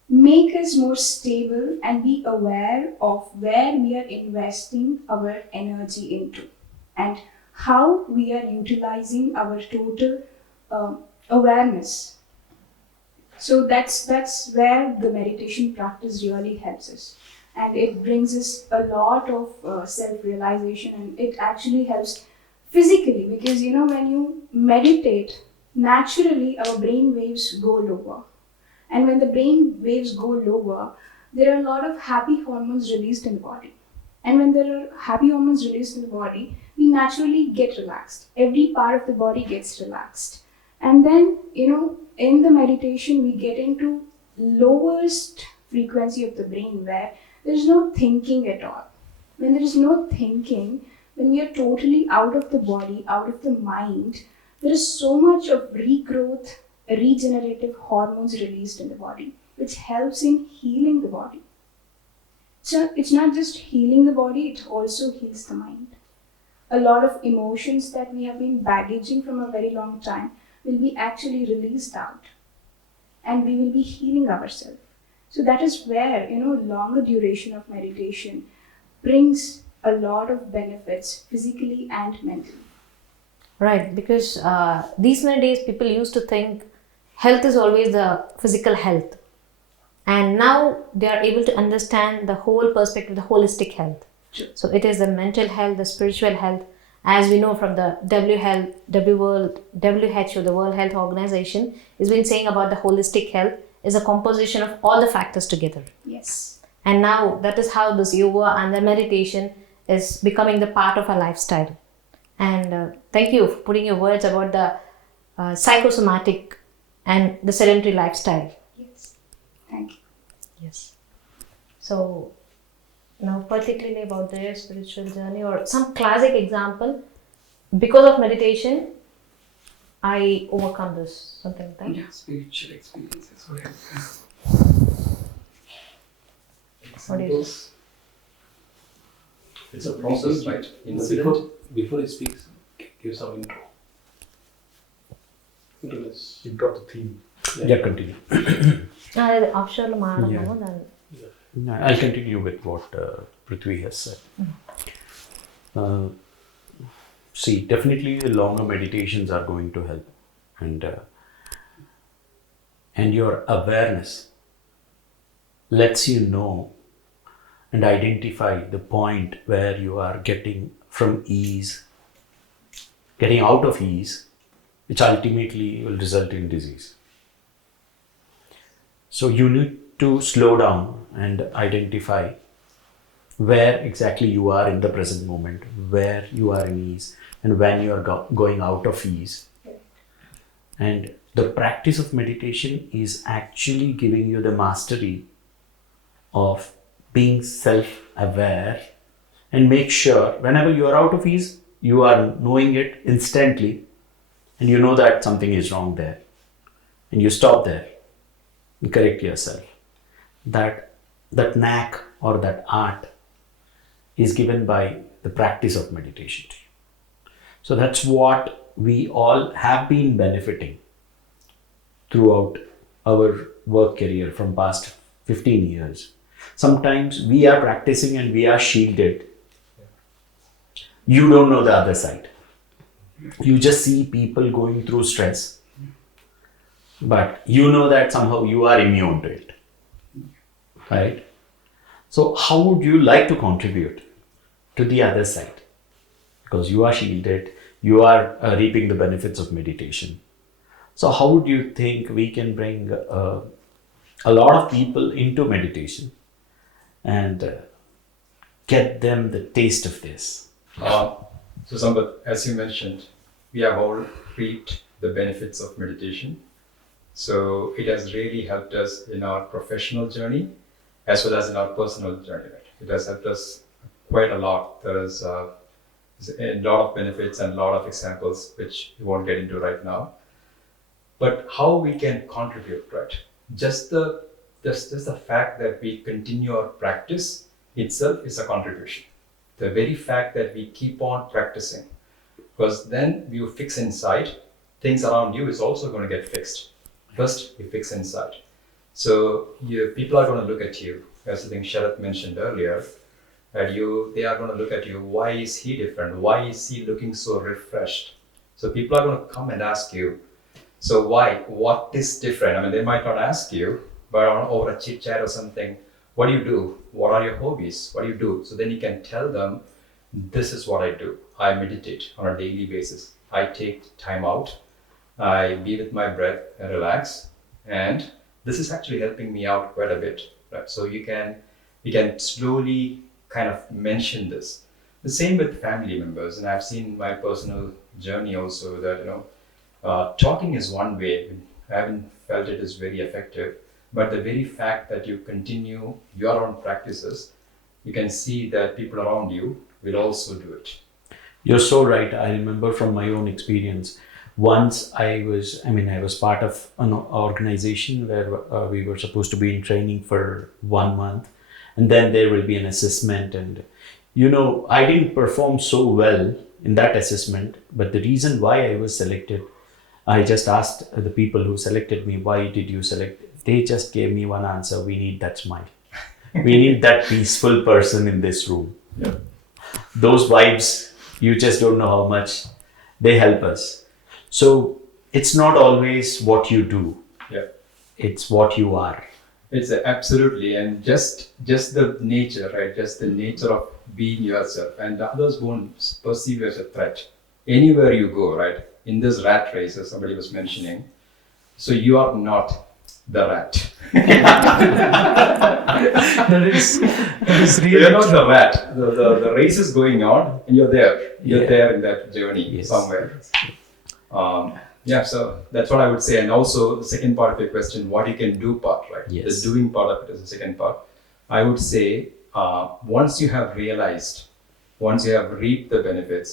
make us more stable and be aware of where we are investing our energy into and how we are utilizing our total awareness. So that's where the meditation practice really helps us, and it brings us a lot of self-realization, and it actually helps physically, because when you meditate, naturally our brain waves go lower. And when the brain waves go lower, there are a lot of happy hormones released in the body. And when there are happy hormones released in the body, we naturally get relaxed. Every part of the body gets relaxed. And then, in the meditation, we get into lowest frequency of the brain where there is no thinking at all. When there is no thinking, when we are totally out of the body, out of the mind, there is so much of regrowth, regenerative hormones released in the body, which helps in healing the body. So it's not just healing the body, it also heals the mind. A lot of emotions that we have been baggaging from a very long time will be actually released out, and we will be healing ourselves. So that is where, longer duration of meditation brings a lot of benefits physically and mentally. Right, because these many days people used to think health is always the physical health. And now they are able to understand the whole perspective, the holistic health. True. So it is the mental health, the spiritual health. As we know from the WHO, the World Health Organization, has been saying about the holistic health is a composition of all the factors together. Yes. And now that is how this yoga and the meditation is becoming the part of our lifestyle. And thank you for putting your words about the psychosomatic and the sedentary lifestyle. Yes. Thank you. Yes. So, now particularly about their spiritual journey or some classic example, because of meditation, I overcome this, something like that. Yeah, spiritual experiences. What do you say? It's a process, right? Incident. Before he speaks, give some intro. You got the theme. Yeah, continue. Offshore Yeah. I'll continue with what Prithvi has said. See, definitely the longer meditations are going to help, and your awareness lets you know and identify the point where you are getting out of ease, which ultimately will result in disease. So you need to slow down and identify where exactly you are in the present moment, where you are in ease, and when you are going out of ease. And the practice of meditation is actually giving you the mastery of being self-aware, and make sure whenever you are out of ease, you are knowing it instantly, and you know that something is wrong there, and you stop there and correct yourself. That knack or that art is given by the practice of meditation to you. So that's what we all have been benefiting throughout our work career from past 15 years. Sometimes we are practicing and we are shielded. You don't know the other side. You just see people going through stress, but you know that somehow you are immune to it, right? So how would you like to contribute to the other side? Because you are shielded, you are reaping the benefits of meditation. So how would you think we can bring a lot of people into meditation and get them the taste of this? So Sampath, as you mentioned, we have all reaped the benefits of meditation. So it has really helped us in our professional journey as well as in our personal journey. Right? It has helped us quite a lot. There is a lot of benefits and a lot of examples which we won't get into right now. But how we can contribute, right? Just the fact that we continue our practice itself is a contribution. The very fact that we keep on practicing, because then you fix inside, things around you is also going to get fixed. First, you fix inside. So people are going to look at you, as I think Sharath mentioned earlier, that they are going to look at you, why is he different? Why is he looking so refreshed? So people are going to come and ask you, so why? What is different? I mean, they might not ask you, but over a chit chat or something, what do you do? What are your hobbies? What do you do? So then you can tell them, this is what I do. I meditate on a daily basis. I take time out. I be with my breath and relax. And this is actually helping me out quite a bit. Right? So you can slowly kind of mention this. The same with family members. And I've seen my personal journey also that, talking is one way. I haven't felt it is very effective. But the very fact that you continue your own practices, you can see that people around you will also do it. You're so right. I remember from my own experience, once I was part of an organization where we were supposed to be in training for 1 month, and then there will be an assessment. And, I didn't perform so well in that assessment, but the reason why I was selected, I just asked the people who selected me, why did you select? They just gave me one answer: we need that smile. We need that peaceful person in this room. Yeah. Those vibes, you just don't know how much they help us. So it's not always what you do. Yeah. It's what you are. It's absolutely, and just the nature, right? Just the nature of being yourself, and the others won't perceive you as a threat. Anywhere you go, right? In this rat race, as somebody was mentioning, so you are not the rat. That is really You're not true. the rat. The race is going on, and you're there. You're Yeah. there in that journey Yes. somewhere. Yeah, so that's what I would say. And also the second part of your question, what you can do part, right? Yes. The doing part of it is the second part. I would say once you have realized, once you have reaped the benefits,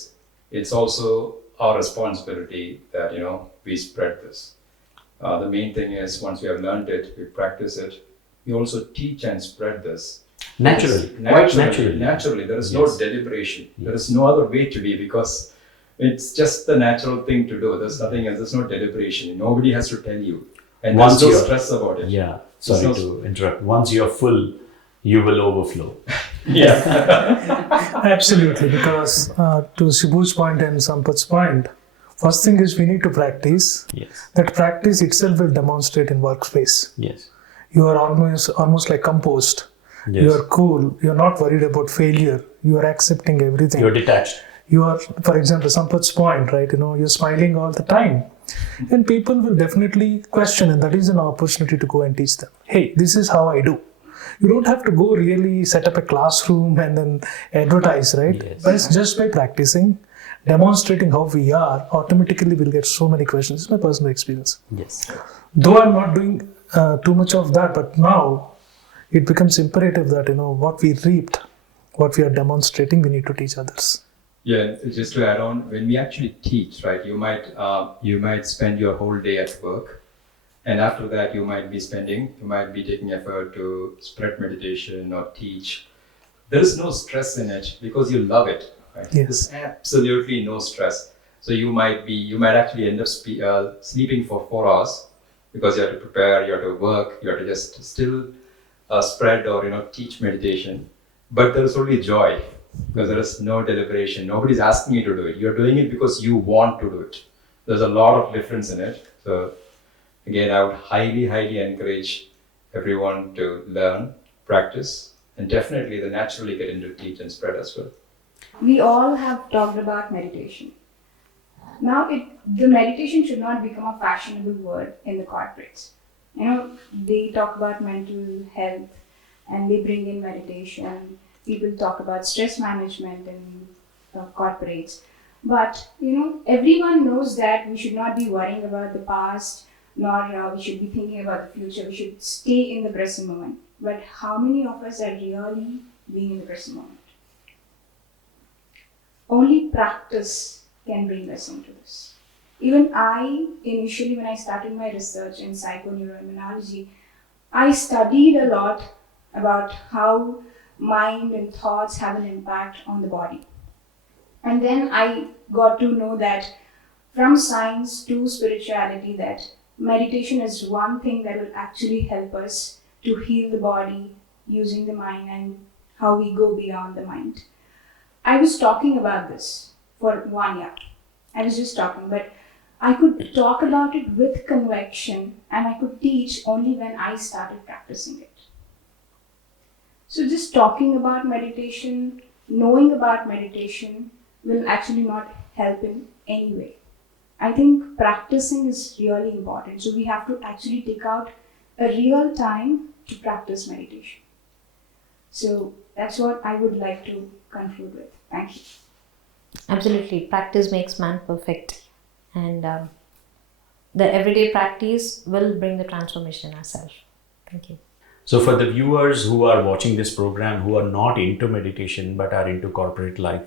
it's also our responsibility that, we spread this. The main thing is once we have learned it, we practice it, we also teach and spread this. Naturally, quite naturally. Naturally. There is Yes. no deliberation. There is no other way to be because it's just the natural thing to do. There's nothing else. There's no deliberation. Nobody has to tell you. And Once there's no you're- stress about it. Yeah, There's sorry no- to interrupt. Once you're full, you will overflow. Yeah. Absolutely, because to Shibu's point and Sampath's point, first thing is we need to practice. Yes, That practice itself will demonstrate in workspace. yes, You are almost like composed. yes. You are cool. You are not worried about failure. You are accepting everything. You're detached. You are, for example, Sampath's point, right? You're smiling all the time. And people will definitely question, and that is an opportunity to go and teach them. Hey, this is how I do. You don't have to go really set up a classroom and then advertise, right? Yes. But it's just by practicing, demonstrating how we are, automatically we'll get so many questions. It's my personal experience. Yes. Though I'm not doing too much of that, but now it becomes imperative that, what we reaped, what we are demonstrating, we need to teach others. Yeah, just to add on, when we actually teach, right, you might spend your whole day at work, and after that you might be taking effort to spread meditation or teach. There is no stress in it because you love it, right? Yes. There's absolutely no stress. So you might actually end up sleeping for 4 hours because you have to prepare, you have to work, you have to just still spread or teach meditation, but there is only joy. Because there is no deliberation. Nobody's asking you to do it. You're doing it because you want to do it. There's a lot of difference in it. So again, I would highly, highly encourage everyone to learn, practice, and definitely they naturally get into teach and spread as well. We all have talked about meditation. Now, the meditation should not become a fashionable word in the corporates. They talk about mental health and they bring in meditation. People talk about stress management in corporates. But, everyone knows that we should not be worrying about the past, nor we should be thinking about the future. We should stay in the present moment. But how many of us are really being in the present moment? Only practice can bring us into this. Even I, initially when I started my research in psychoneuroimmunology, I studied a lot about how mind and thoughts have an impact on the body. And then I got to know that from science to spirituality, that meditation is one thing that will actually help us to heal the body using the mind and how we go beyond the mind. I was talking about this for 1 year. I was just talking, but I could talk about it with conviction and I could teach only when I started practicing it. So just talking about meditation, knowing about meditation will actually not help in any way. I think practicing is really important. So we have to actually take out a real time to practice meditation. So that's what I would like to conclude with. Thank you. Absolutely. Practice makes man perfect. And the everyday practice will bring the transformation in ourselves. Thank you. So for the viewers who are watching this program, who are not into meditation but are into corporate life,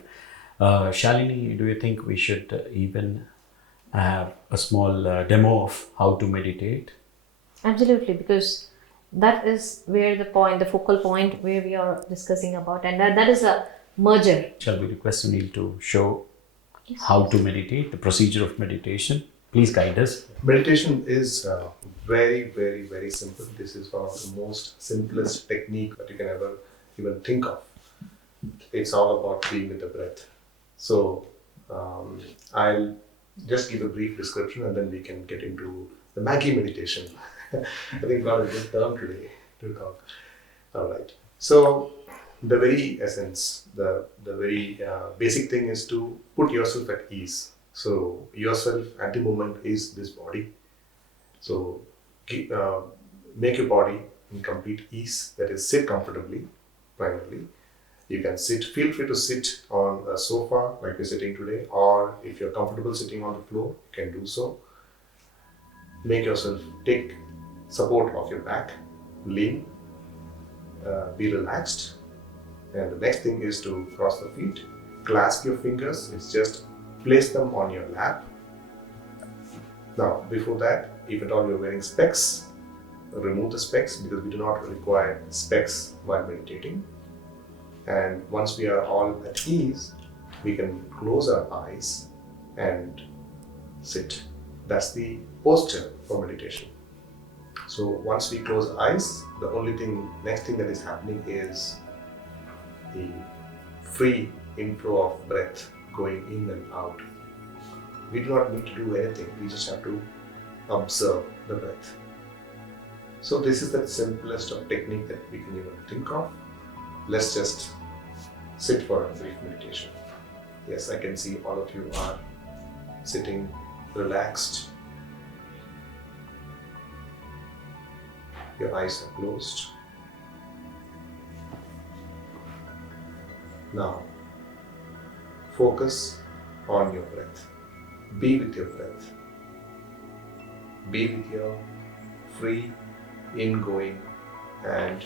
Shalini, do you think we should even have a small demo of how to meditate? Absolutely, because that is where the focal point where we are discussing about, and that is a merger. Shall we request Sunil to show how to meditate, the procedure of meditation? Please guide us. Meditation is very, very, very simple. This is one of the most simplest technique that you can ever even think of. It's all about being with the breath. So I'll just give a brief description and then we can get into the Maggie meditation. I think God is good term today to talk. All right. So the very essence, the very basic thing is to put yourself at ease. So yourself at the moment is this body. So make your body in complete ease, that is, sit comfortably, primarily. You can sit, feel free to sit on a sofa like we're sitting today, or if you're comfortable sitting on the floor, you can do so. Make yourself take support of your back, lean, be relaxed. And the next thing is to cross the feet, clasp your fingers, it's just place them on your lap. Now, before that, if at all you're wearing specs, remove the specs because we do not require specs while meditating. And once we are all at ease, we can close our eyes and sit. That's the posture for meditation. So once we close eyes, the next thing that is happening is the free inflow of breath going in and out. We do not need to do anything, we just have to observe the breath. So this is the simplest of technique that we can even think of. Let's just sit for a brief meditation. Yes, I can see all of you are sitting relaxed. Your eyes are closed. Now, focus on your breath. Be with your breath. Be with your free ingoing and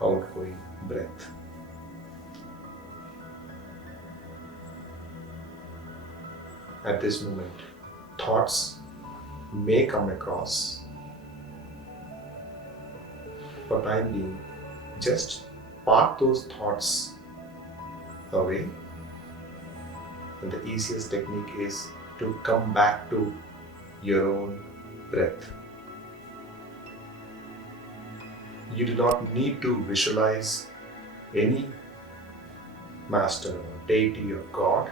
outgoing breath. At this moment, thoughts may come across. For time being, just park those thoughts away. And the easiest technique is to come back to your own breath. You do not need to visualize any master or deity or God.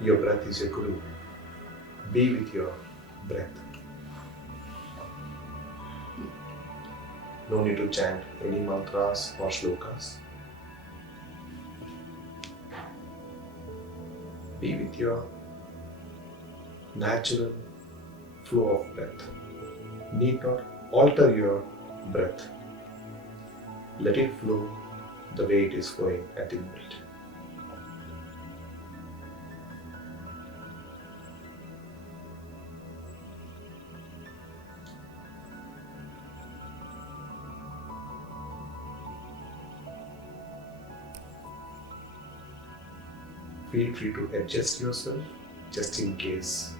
Your breath is your guru. Be with your breath. No need to chant any mantras or shlokas. Be with your natural flow of breath. Need not alter your breath. Let it flow the way it is flowing at the moment. Feel free to adjust yourself just in case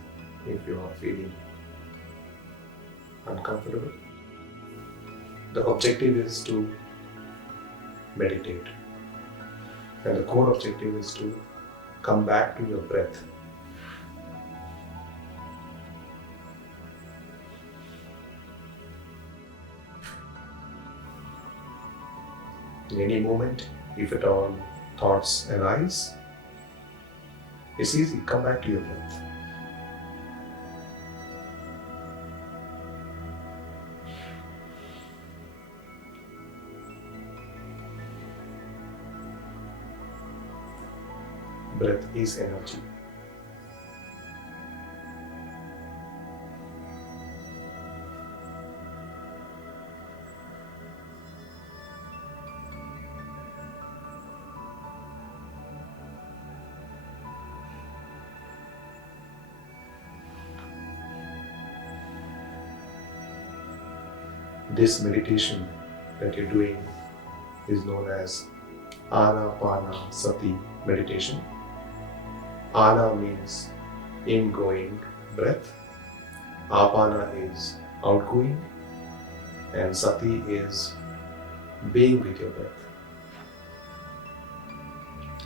if you are feeling uncomfortable. The objective is to meditate, and the core objective is to come back to your breath. In any moment, if at all thoughts arise, it's easy, come back to your breath. Breath is energy. This meditation that you're doing is known as Anapanasathi Meditation. Ana means ingoing breath, Apana is outgoing, and Sati is being with your breath.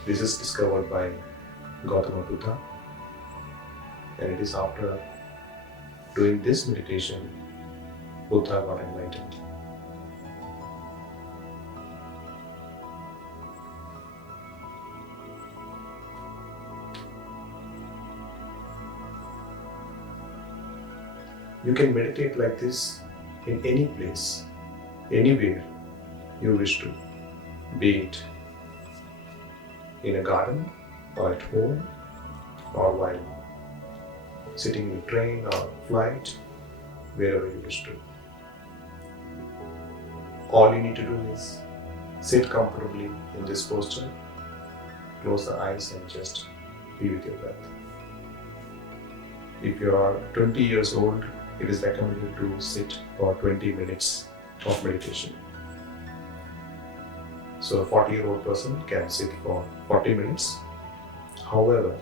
This is discovered by Gautama Buddha, and it is after doing this meditation Buddha got enlightened. You can meditate like this in any place, anywhere you wish to, be it in a garden or at home or while sitting in a train or flight wherever you wish to. All you need to do is sit comfortably in this posture, close the eyes and just be with your breath. If you are 20 years old, it is recommended to sit for 20 minutes of meditation. So a 40-year-old person can sit for 40 minutes. However,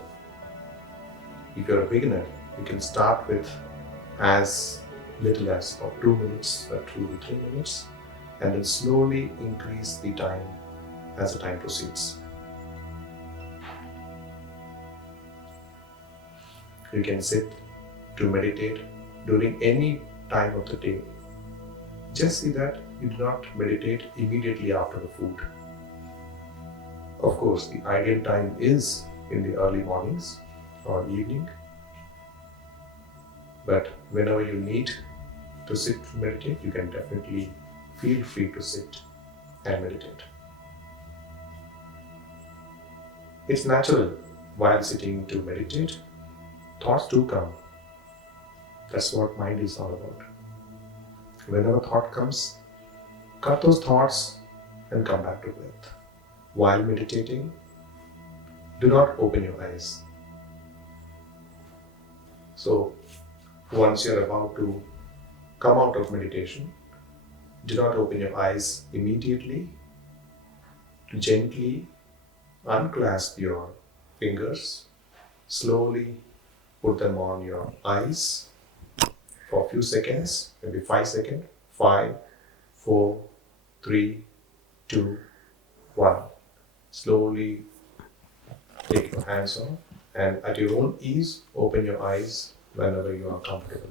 if you're a beginner, you can start with as little as 2 minutes or 2 to 3 minutes, and then slowly increase the time as the time proceeds. You can sit to meditate during any time of the day. Just see that you do not meditate immediately after the food. Of course, the ideal time is in the early mornings or evening, but whenever you need to sit to meditate, you can definitely feel free to sit and meditate. It's natural while sitting to meditate, thoughts do come. That's what mind is all about. Whenever thought comes, cut those thoughts and come back to breath. While meditating, do not open your eyes. So, once you're about to come out of meditation, do not open your eyes immediately. Gently unclasp your fingers. Slowly put them on your eyes for a few seconds, maybe 5 seconds. 5, 4, 3, 2, 1. Slowly take your hands off and at your own ease, open your eyes whenever you are comfortable.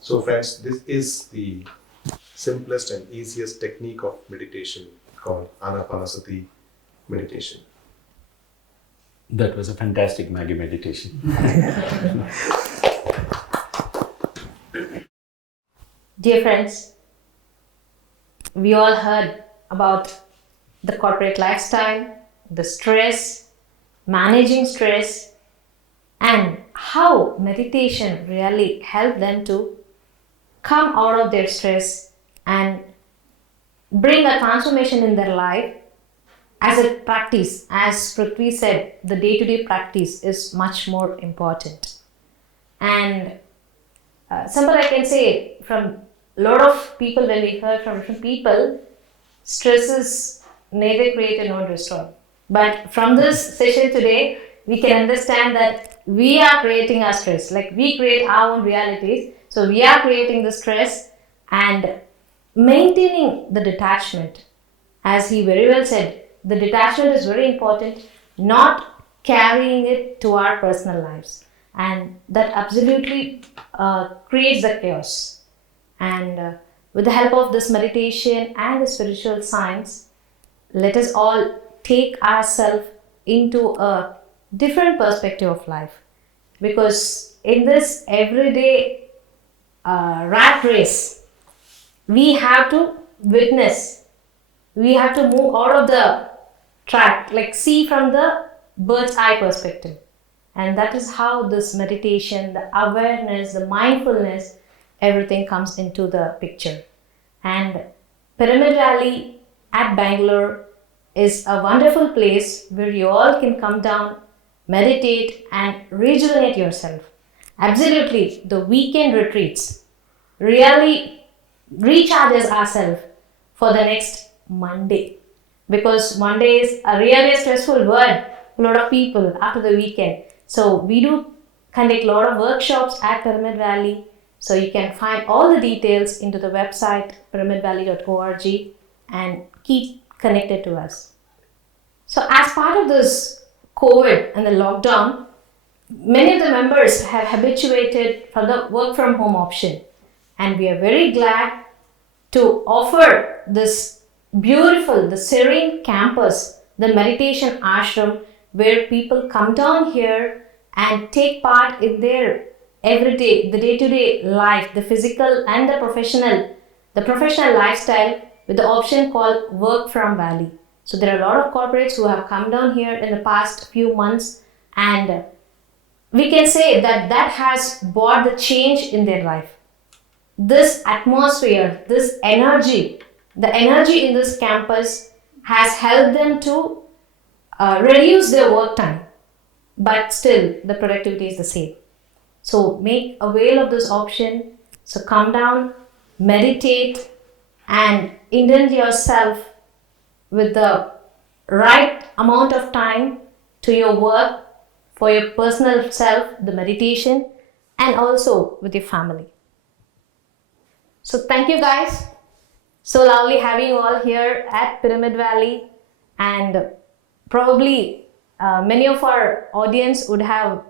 So friends, this is the simplest and easiest technique of meditation called Anapanasathi Meditation. That was a fantastic Maggie meditation. Dear friends, we all heard about the corporate lifestyle, the stress, managing stress, and how meditation really helped them to come out of their stress and bring a transformation in their life. As a practice, as Prithvi said, the day-to-day practice is much more important. And something I can say from a lot of people, when we heard from different people, stress is neither created nor destroyed. But from this session today, we can understand that we are creating our stress, like we create our own realities. So we are creating the stress and maintaining the detachment. As he very well said, the detachment is very important, not carrying it to our personal lives. And that absolutely creates the chaos. And with the help of this meditation and the spiritual science, let us all take ourselves into a different perspective of life. Because in this everyday rat race, we have to witness, we have to move out of the track, like see from the bird's eye perspective. And that is how this meditation, the awareness, the mindfulness, everything comes into the picture. And Pyramid Valley at Bangalore is a wonderful place where you all can come down, meditate and rejuvenate yourself. Absolutely, the weekend retreats really recharges ourselves for the next Monday. Because Monday is a really stressful word for a lot of people after the weekend. So we do conduct a lot of workshops at Pyramid Valley. So you can find all the details into the website pyramidvalley.org and keep connected to us. So as part of this COVID and the lockdown, many of the members have habituated for the work from home option. And we are very glad to offer this beautiful, the serene campus, the meditation ashram, where people come down here and take part in their everyday, the day-to-day life, the physical and the professional lifestyle with the option called Work from Valley. So there are a lot of corporates who have come down here in the past few months, and we can say that that has brought the change in their life. This atmosphere, this energy, the energy in this campus has helped them to reduce their work time, but still the productivity is the same. So make avail of this option. So come down, meditate, and indulge yourself with the right amount of time to your work, for your personal self, the meditation, and also with your family. So thank you guys. So lovely having you all here at Pyramid Valley, and probably many of our audience would have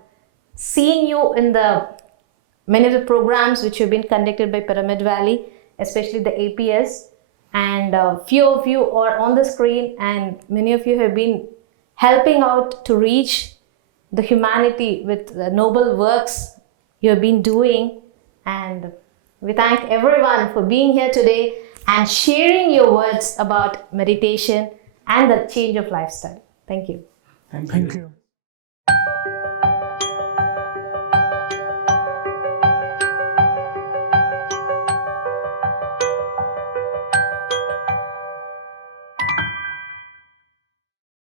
seen you in the many of the programs which have been conducted by Pyramid Valley, especially the APS, and few of you are on the screen, and many of you have been helping out to reach the humanity with the noble works you have been doing. And we thank everyone for being here today and sharing your words about meditation and the change of lifestyle. Thank you. Thank you.